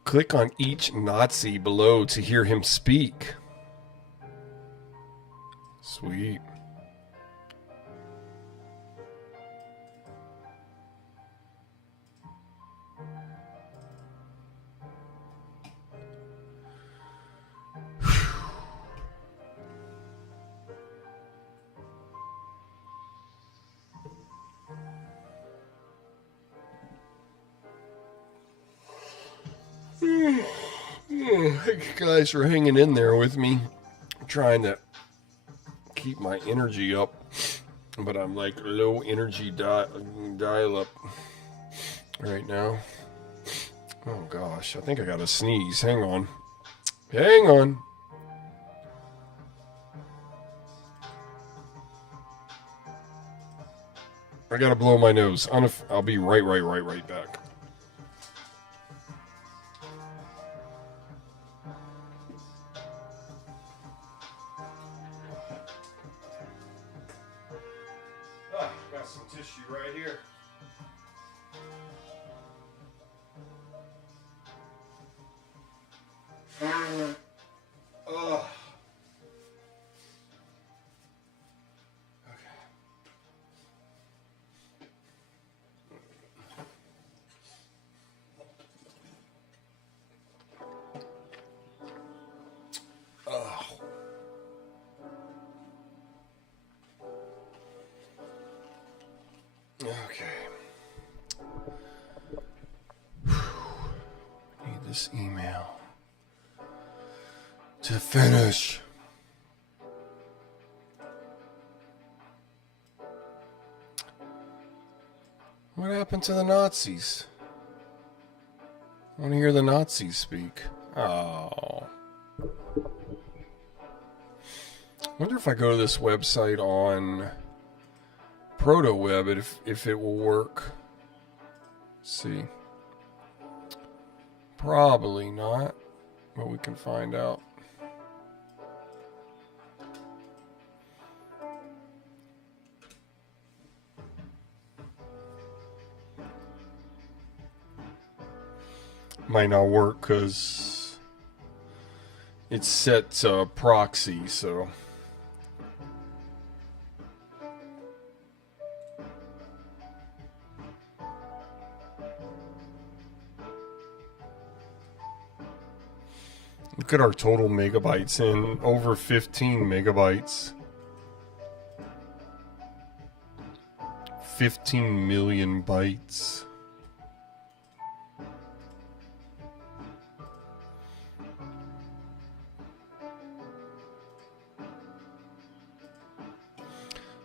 Click on each Nazi below to hear him speak. Sweet. You guys are hanging in there with me. I'm trying to keep my energy up, but I'm like low energy dial up right now. Oh gosh, I think I got a sneeze. Hang on. I gotta blow my nose. I'll be right back. issue right here. Ugh. Okay. Need this email to finish. What happened to the Nazis? I want to hear the Nazis speak. Oh. Wonder if I go to this website on Protoweb if it will work. Let's see. Probably not, but we can find out. Might not work because it's set to proxy, so. Look at our total megabytes in over 15 megabytes. 15 million bytes.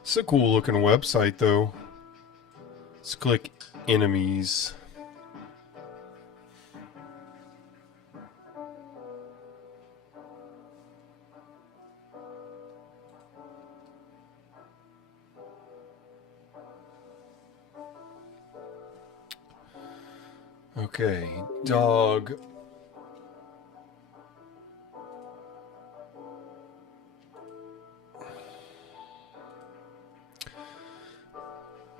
It's a cool looking website though. Let's click enemies. Okay, dog.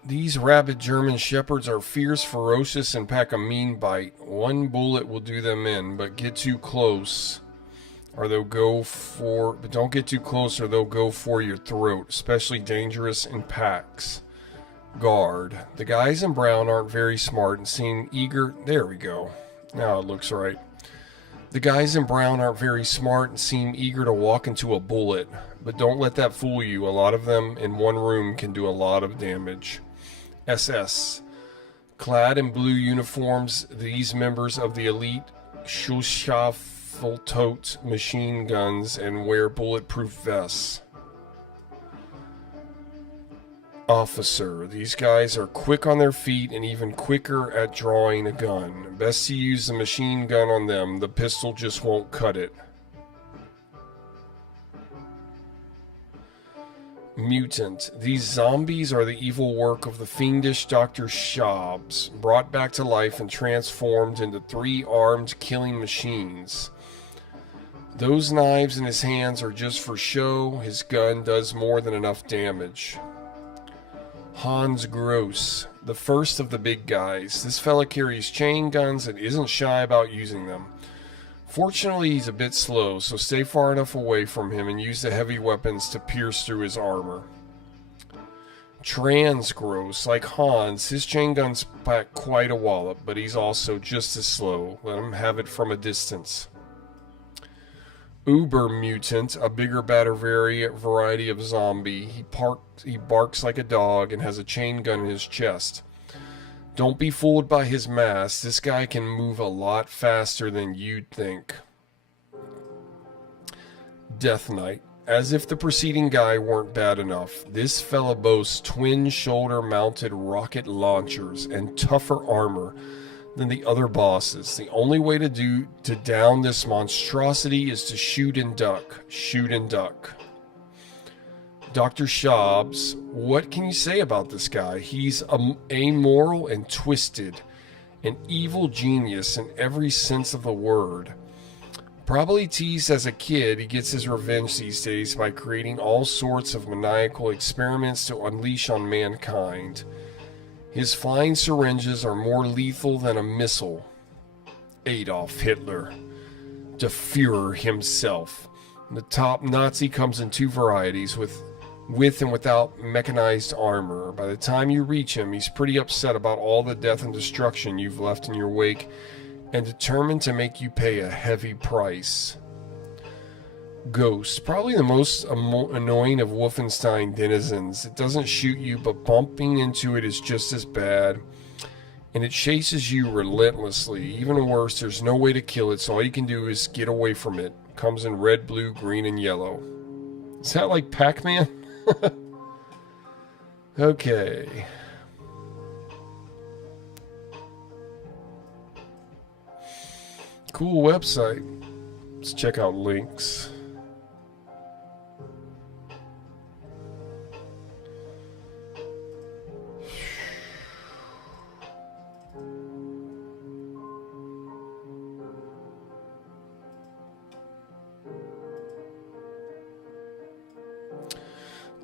These rabid German shepherds are fierce, ferocious, and pack a mean bite. One bullet will do them in, but get too close, or they'll go for. But don't get too close, or they'll go for your throat. Especially dangerous in packs. Guard. The guys in brown aren't very smart and seem eager. There we go. Now it looks right. The guys in brown aren't very smart and seem eager to walk into a bullet. But don't let that fool you. A lot of them in one room can do a lot of damage. SS. Clad in blue uniforms, these members of the elite Schusswaffen tote machine guns and wear bulletproof vests. Officer. These guys are quick on their feet and even quicker at drawing a gun. Best to use the machine gun on them. The pistol just won't cut it. Mutant. These zombies are the evil work of the fiendish Dr. Schaubs, brought back to life and transformed into 3 armed killing machines. Those knives in his hands are just for show. His gun does more than enough damage. Hans Gross, the first of the big guys. This fella carries chain guns and isn't shy about using them. Fortunately, he's a bit slow, so stay far enough away from him and use the heavy weapons to pierce through his armor. Trans Gross, like Hans, his chain guns pack quite a wallop, but he's also just as slow. Let him have it from a distance. Uber Mutant, a bigger, badder variety of zombie. He barks like a dog and has a chain gun in his chest. Don't be fooled by his mass. This guy can move a lot faster than you'd think. Death Knight. As if the preceding guy weren't bad enough, this fella boasts twin shoulder-mounted rocket launchers and tougher armor than the other bosses. The only way to down this monstrosity is to shoot and duck. Shoot and duck. Dr. Schaubs, what can you say about this guy? He's amoral and twisted. An evil genius in every sense of the word. Probably teased as a kid, he gets his revenge these days by creating all sorts of maniacal experiments to unleash on mankind. His flying syringes are more lethal than a missile. Adolf Hitler, the Führer himself. The top Nazi comes in two varieties, with and without mechanized armor. By the time you reach him, he's pretty upset about all the death and destruction you've left in your wake, and determined to make you pay a heavy price. Ghost, probably the most annoying of Wolfenstein denizens. It doesn't shoot you, but bumping into it is just as bad. And it chases you relentlessly. Even worse, there's no way to kill it, so all you can do is get away from it. Comes in red, blue, green, and yellow. Is that like Pac-Man? Okay. Cool website. Let's check out links.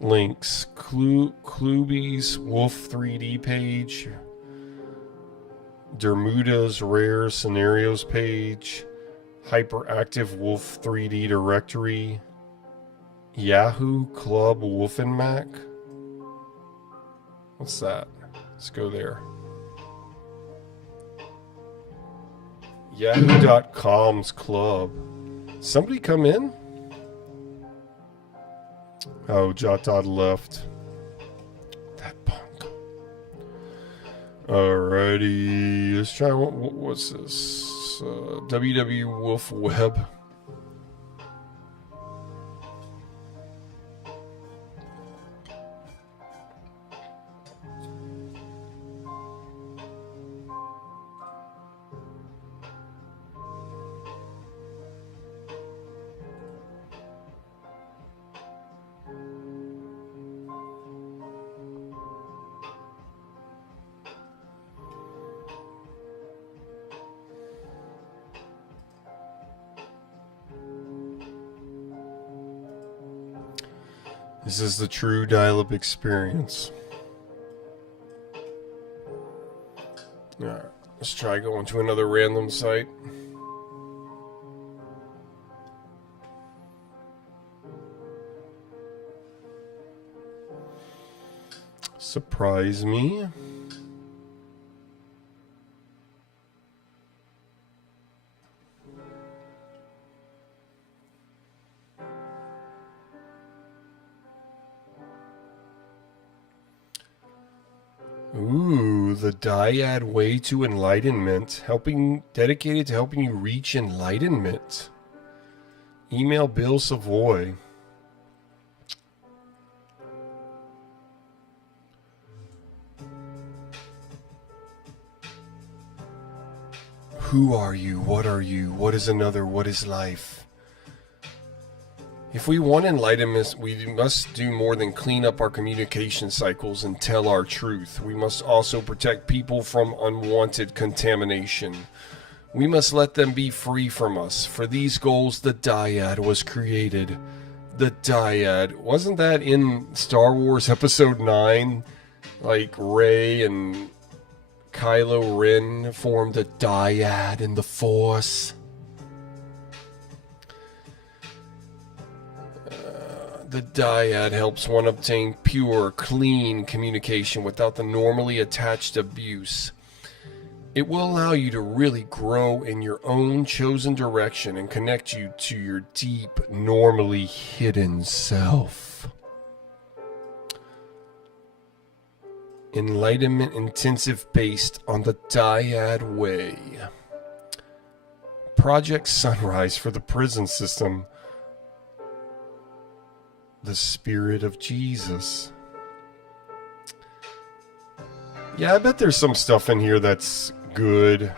Links. Klube's Wolf 3D page. Dermuda's Rare Scenarios page. Hyperactive Wolf 3D directory. Yahoo Club Wolfenmac. What's that? Let's go there. Yahoo.com's club. Somebody come in? Oh, JotDot left. That punk. Alrighty. Let's try, what's this? WW Wolf Web. This is the true dial-up experience. Alright, let's try going to another random site. Surprise me. Ooh, the dyad way to enlightenment, dedicated to helping you reach enlightenment. Email Bill Savoy. Who are you? What are you? What is another? What is life? If we want enlightenment, we must do more than clean up our communication cycles and tell our truth. We must also protect people from unwanted contamination. We must let them be free from us. For these goals, the dyad was created. The dyad. Wasn't that in Star Wars Episode 9? Like Rey and Kylo Ren formed a dyad in the Force. The dyad helps one obtain pure, clean communication without the normally attached abuse. It will allow you to really grow in your own chosen direction and connect you to your deep, normally hidden self. Enlightenment intensive based on the dyad way. Project Sunrise for the prison system. The Spirit of Jesus. Yeah, I bet there's some stuff in here that's good.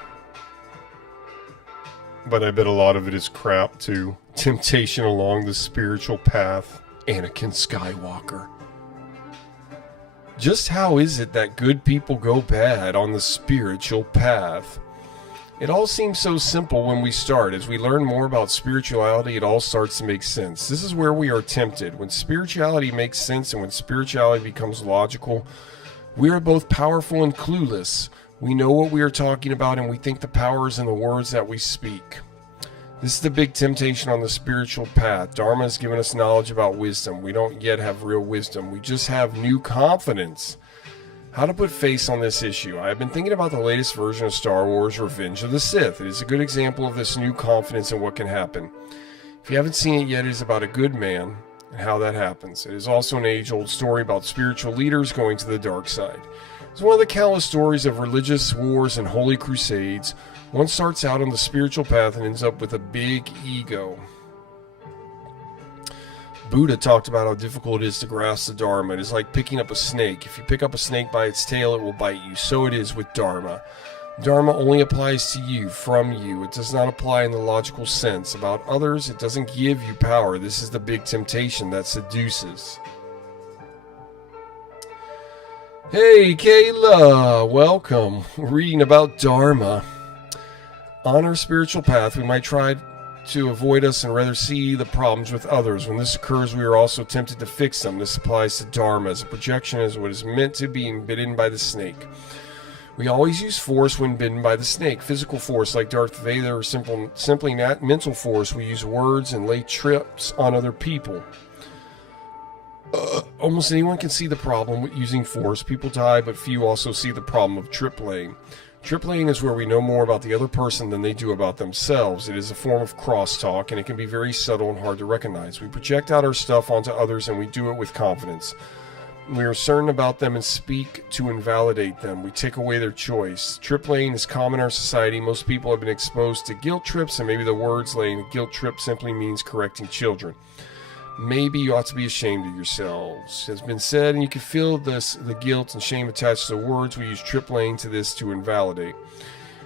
But I bet a lot of it is crap too. Temptation along the spiritual path. Anakin Skywalker. Just how is it that good people go bad on the spiritual path? It all seems so simple when we start. As we learn more about spirituality, it all starts to make sense. This is where we are tempted. When spirituality makes sense and when spirituality becomes logical, We are both powerful and clueless. We know what we are talking about, and we think the power is in the words that we speak. This is the big temptation on the spiritual path. Dharma has given us knowledge about wisdom. We don't yet have real wisdom. We just have new confidence. How to put face on this issue. I have been thinking about the latest version of Star Wars Revenge of the Sith. It is a good example of this new confidence in what can happen. If you haven't seen it yet, it is about a good man and how that happens. It is also an age-old story about spiritual leaders going to the dark side. It's one of the countless stories of religious wars and holy crusades. One starts out on the spiritual path and ends up with a big ego. Buddha talked about how difficult it is to grasp the Dharma. It is like picking up a snake. If you pick up a snake by its tail, it will bite you. So it is with Dharma. Dharma only applies to you, from you. It does not apply in the logical sense. About others, it doesn't give you power. This is the big temptation that seduces. Hey, Kayla! Welcome. We're reading about Dharma. On our spiritual path, we might try to avoid us and rather see the problems with others. When this occurs, we are also tempted to fix them. This applies to Dharma as a projection as what is meant to be bitten by the snake. We always use force when bitten by the snake. Physical force like Darth Vader or simply not mental force. We use words and lay trips on other people. Almost anyone can see the problem with using force. People die, but few also see the problem of trip laying. Trip laying is where we know more about the other person than they do about themselves. It is a form of crosstalk, and it can be very subtle and hard to recognize. We project out our stuff onto others, and we do it with confidence. We are certain about them and speak to invalidate them. We take away their choice. Trip laying is common in our society. Most people have been exposed to guilt trips, and maybe the words laying a guilt trip simply means correcting children. Maybe you ought to be ashamed of yourselves. It has been said, and you can feel the guilt and shame attached to the words. We use trip laying to this to invalidate.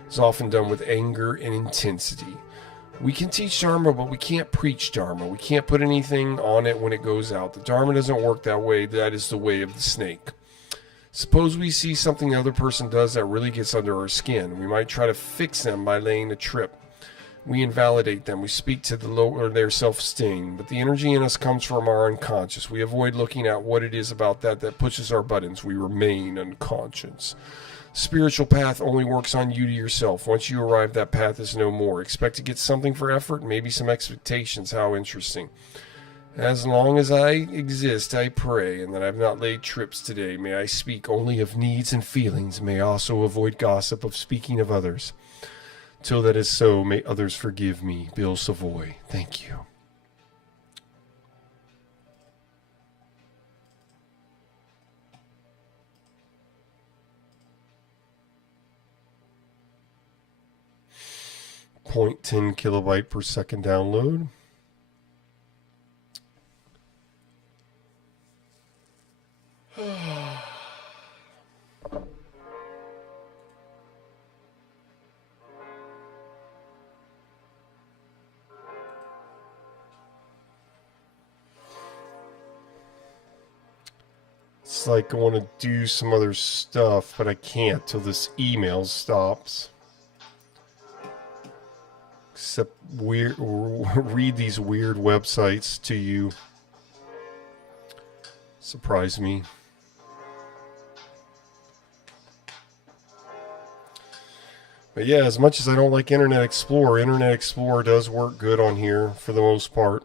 It's often done with anger and intensity. We can teach Dharma, but we can't preach Dharma. We can't put anything on it when it goes out. The Dharma doesn't work that way. That is the way of the snake. Suppose we see something the other person does that really gets under our skin. We might try to fix them by laying a trip. We invalidate them. We speak to lower their self-esteem. But the energy in us comes from our unconscious. We avoid looking at what it is about that pushes our buttons. We remain unconscious. Spiritual path only works on you to yourself. Once you arrive, that path is no more. Expect to get something for effort, maybe some expectations. How interesting. As long as I exist, I pray, and that I have not laid trips today. May I speak only of needs and feelings. May I also avoid gossip of speaking of others. Till that is so, may others forgive me. Bill Savoy. Thank you. .10 kilobyte per second download. It's like I want to do some other stuff, but I can't till this email stops. Except read these weird websites to you. Surprise me. But yeah, as much as I don't like Internet Explorer does work good on here for the most part.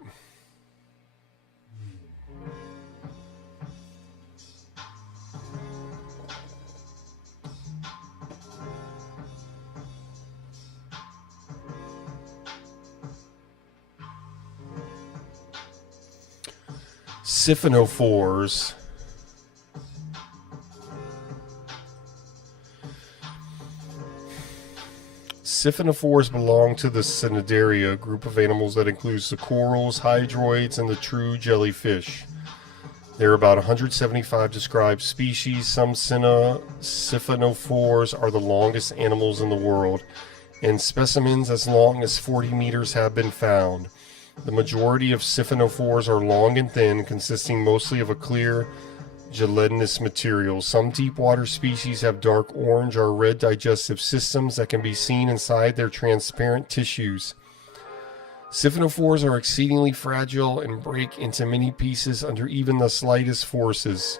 Siphonophores. Siphonophores belong to the Cnidaria, a group of animals that includes the corals, hydroids, and the true jellyfish. There are about 175 described species. Some siphonophores are the longest animals in the world, and specimens as long as 40 meters have been found. The majority of siphonophores are long and thin, consisting mostly of a clear, gelatinous material. Some deep water species have dark orange or red digestive systems that can be seen inside their transparent tissues. Siphonophores are exceedingly fragile and break into many pieces under even the slightest forces.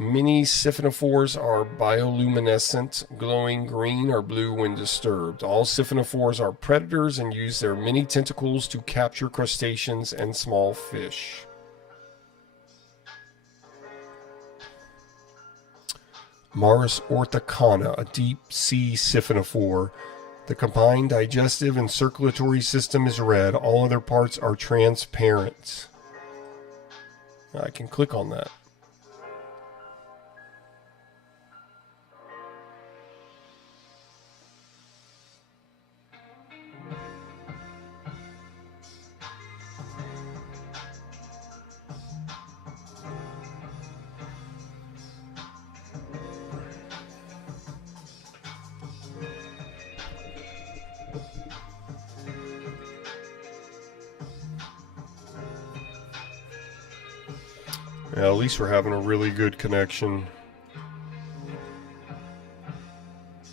Many siphonophores are bioluminescent, glowing green or blue when disturbed. All siphonophores are predators and use their many tentacles to capture crustaceans and small fish. Maris orthicana, a deep-sea siphonophore. The combined digestive and circulatory system is red. All other parts are transparent. I can click on that. Yeah, at least we're having a really good connection.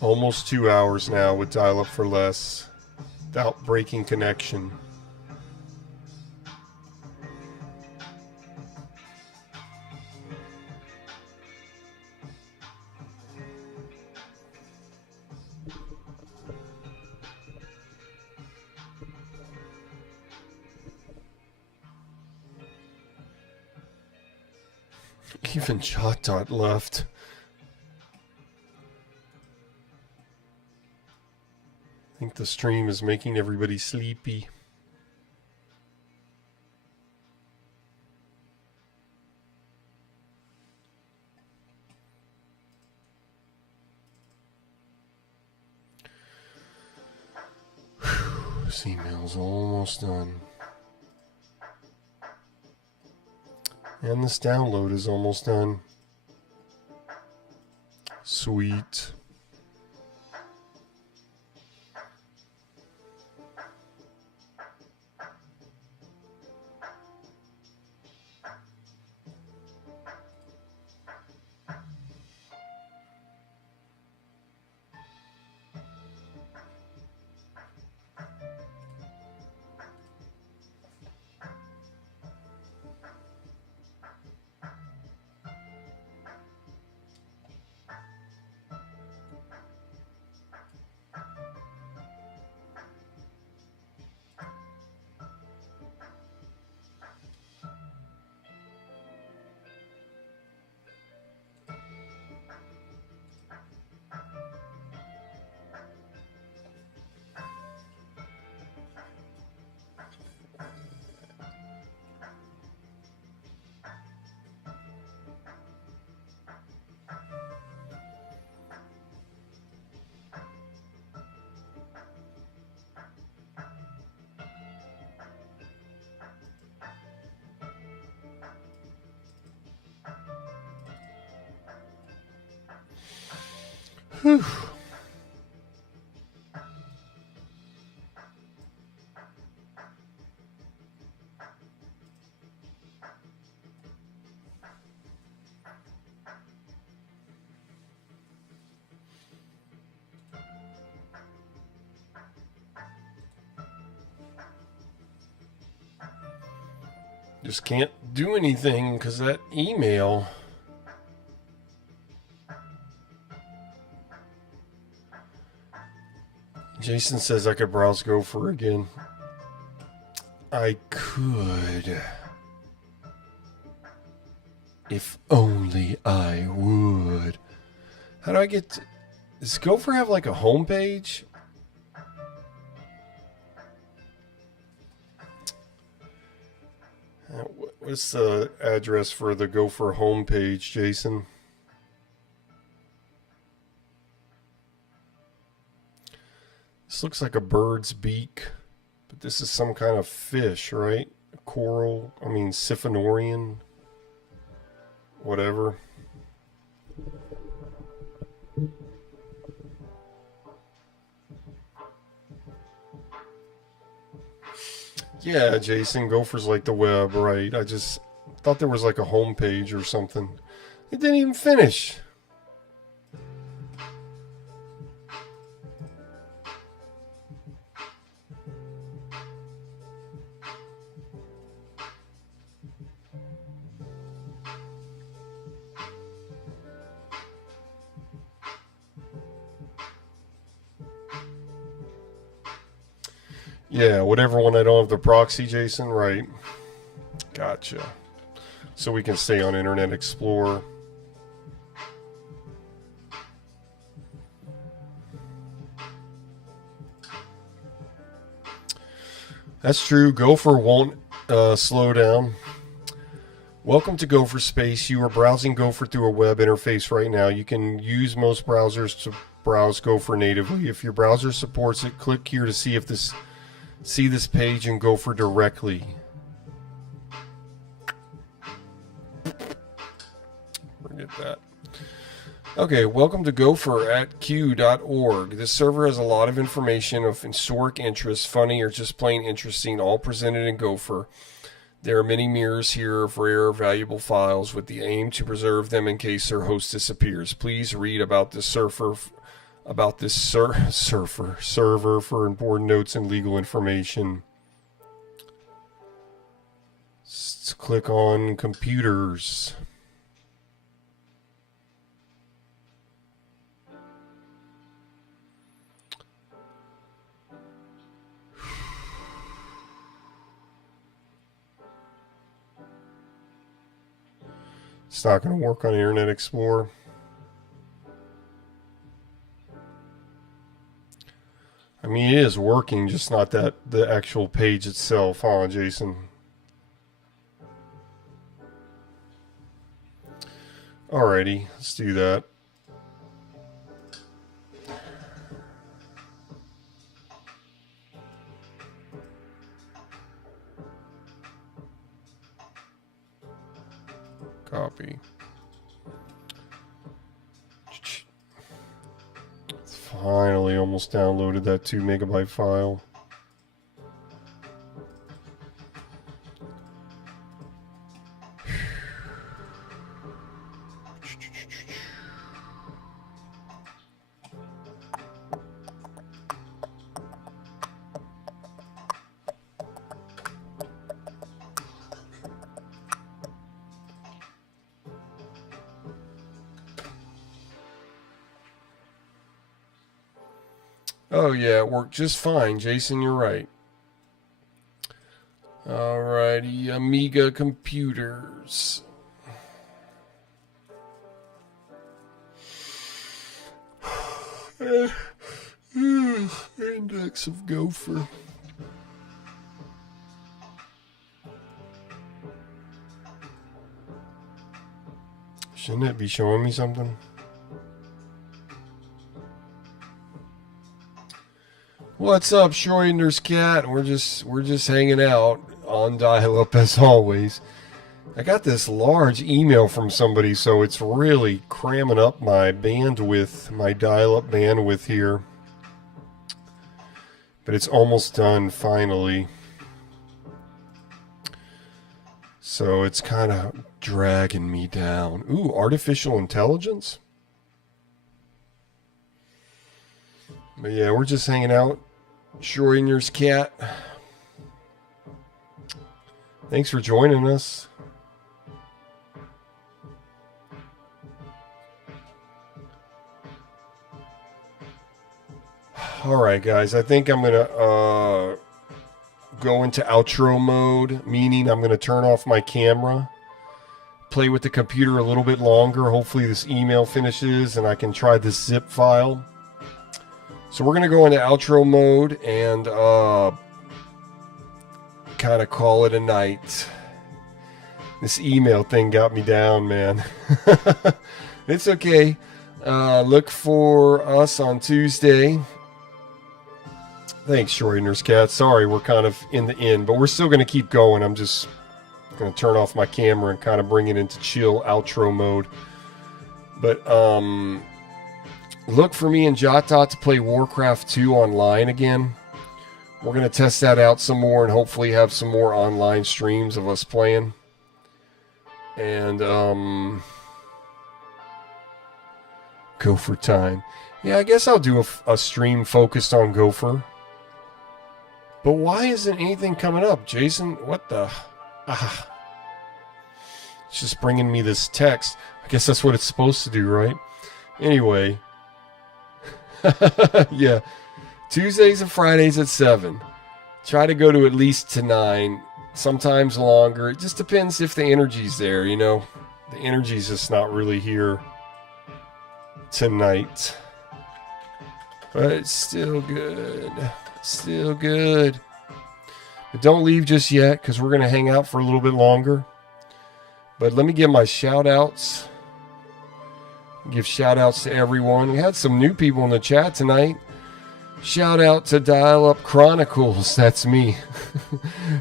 Almost 2 hours now with dial-up for less, without breaking connection. Even JotDot left. I think the stream is making everybody sleepy. Whew, this email's almost done. And this download is almost done. Sweet. Whew. Just can't do anything because that email. Jason says I could browse Gopher again. I could. If only I would. How do I get to... Does Gopher have like a homepage? What's the address for the Gopher homepage, Jason? This looks like a bird's beak, but this is some kind of fish, right? Coral, I mean Siphonorian, whatever. Yeah, Jason, Gopher's like the web, right? I just thought there was like a homepage or something. It didn't even finish. Yeah, whatever one I don't have the proxy, Jason, right. Gotcha. So we can stay on Internet Explorer. That's true. Gopher won't slow down. Welcome to Gopher Space. You are browsing Gopher through a web interface right now. You can use most browsers to browse Gopher natively. If your browser supports it, click here to see this page in Gopher directly. Forget that. Okay, welcome to Gopher at q.org. This server has a lot of information of historic interest, funny, or just plain interesting, all presented in Gopher. There are many mirrors here for rare, valuable files with the aim to preserve them in case their host disappears. Please read about this server for important notes and legal information. Let's click on computers. It's not going to work on Internet Explorer. I mean, it is working, just not the actual page itself, huh, Jason? Alrighty, let's do that. Copy. It's finally almost downloaded that 2 megabyte file. Oh yeah, it worked just fine, Jason, you're right. Alrighty, Amiga computers. Index of Gopher. Shouldn't it be showing me something? What's up, Schrodinger's cat? We're just hanging out on dial-up as always. I got this large email from somebody, so it's really cramming up my bandwidth, my dial-up bandwidth here. But it's almost done finally. So it's kind of dragging me down. Ooh, artificial intelligence? But yeah, we're just hanging out. Schrodinger's cat. Thanks for joining us. Alright guys, I think I'm gonna go into outro mode, meaning I'm gonna turn off my camera, play with the computer a little bit longer. Hopefully this email finishes and I can try this zip file. So we're going to go into outro mode and kind of call it a night. This email thing got me down, man. It's okay. Look for us on Tuesday. Thanks, Schrodinger's cat. Sorry, we're kind of in the end, but we're still going to keep going. I'm just going to turn off my camera and kind of bring it into chill outro mode. But, look for me and JotDot to play Warcraft 2 online again. We're going to test that out some more and hopefully have some more online streams of us playing. And, Gopher time. Yeah, I guess I'll do a stream focused on Gopher. But why isn't anything coming up? Jason, what the... It's just bringing me this text. I guess that's what it's supposed to do, right? Anyway... Yeah, Tuesdays and Fridays at 7. Try to go to at least to 9, sometimes longer. It just depends if the energy's there, you know. The energy's just not really here tonight. But it's still good. Still good. But don't leave just yet, because we're going to hang out for a little bit longer. But let me give my shout-outs. Give shout-outs to everyone. We had some new people in the chat tonight. Shout out to Dial Up Chronicles. That's me.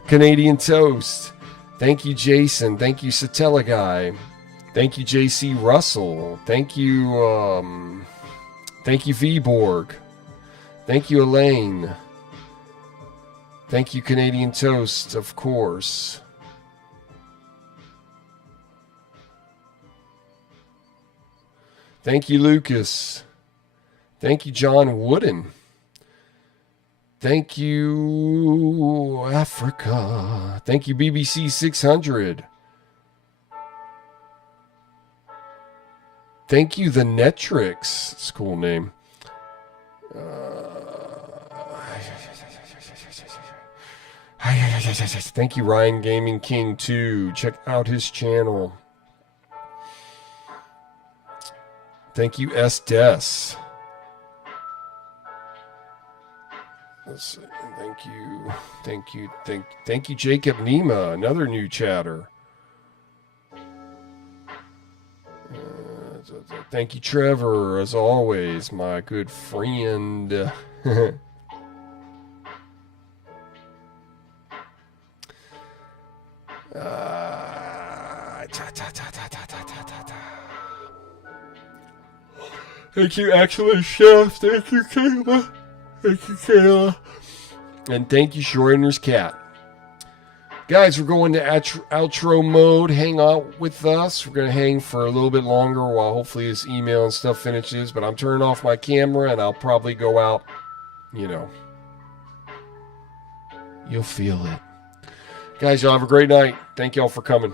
Canadian Toast. Thank you, Jason. Thank you, Satella Guy. Thank you, JC Russell. Thank you, Vborg. Thank you, Elaine. Thank you, Canadian Toast, of course. Thank you, Lucas. Thank you, John Wooden. Thank you, Africa. Thank you, BBC 600. Thank you, The Netrix. It's a cool name. Thank you, Ryan Gaming King 2. Check out his channel. Thank you, S-Des. Let's see. Thank you, Jacob Nima, another new chatter. Thank you, Trevor, as always, my good friend. Thank you, Excellent Chef. Thank you, Kayla. Thank you, Kayla. And thank you, Schrodinger's Cat. Guys, we're going to outro mode. Hang out with us. We're going to hang for a little bit longer while hopefully this email and stuff finishes. But I'm turning off my camera and I'll probably go out, you know. You'll feel it. Guys, y'all have a great night. Thank y'all for coming.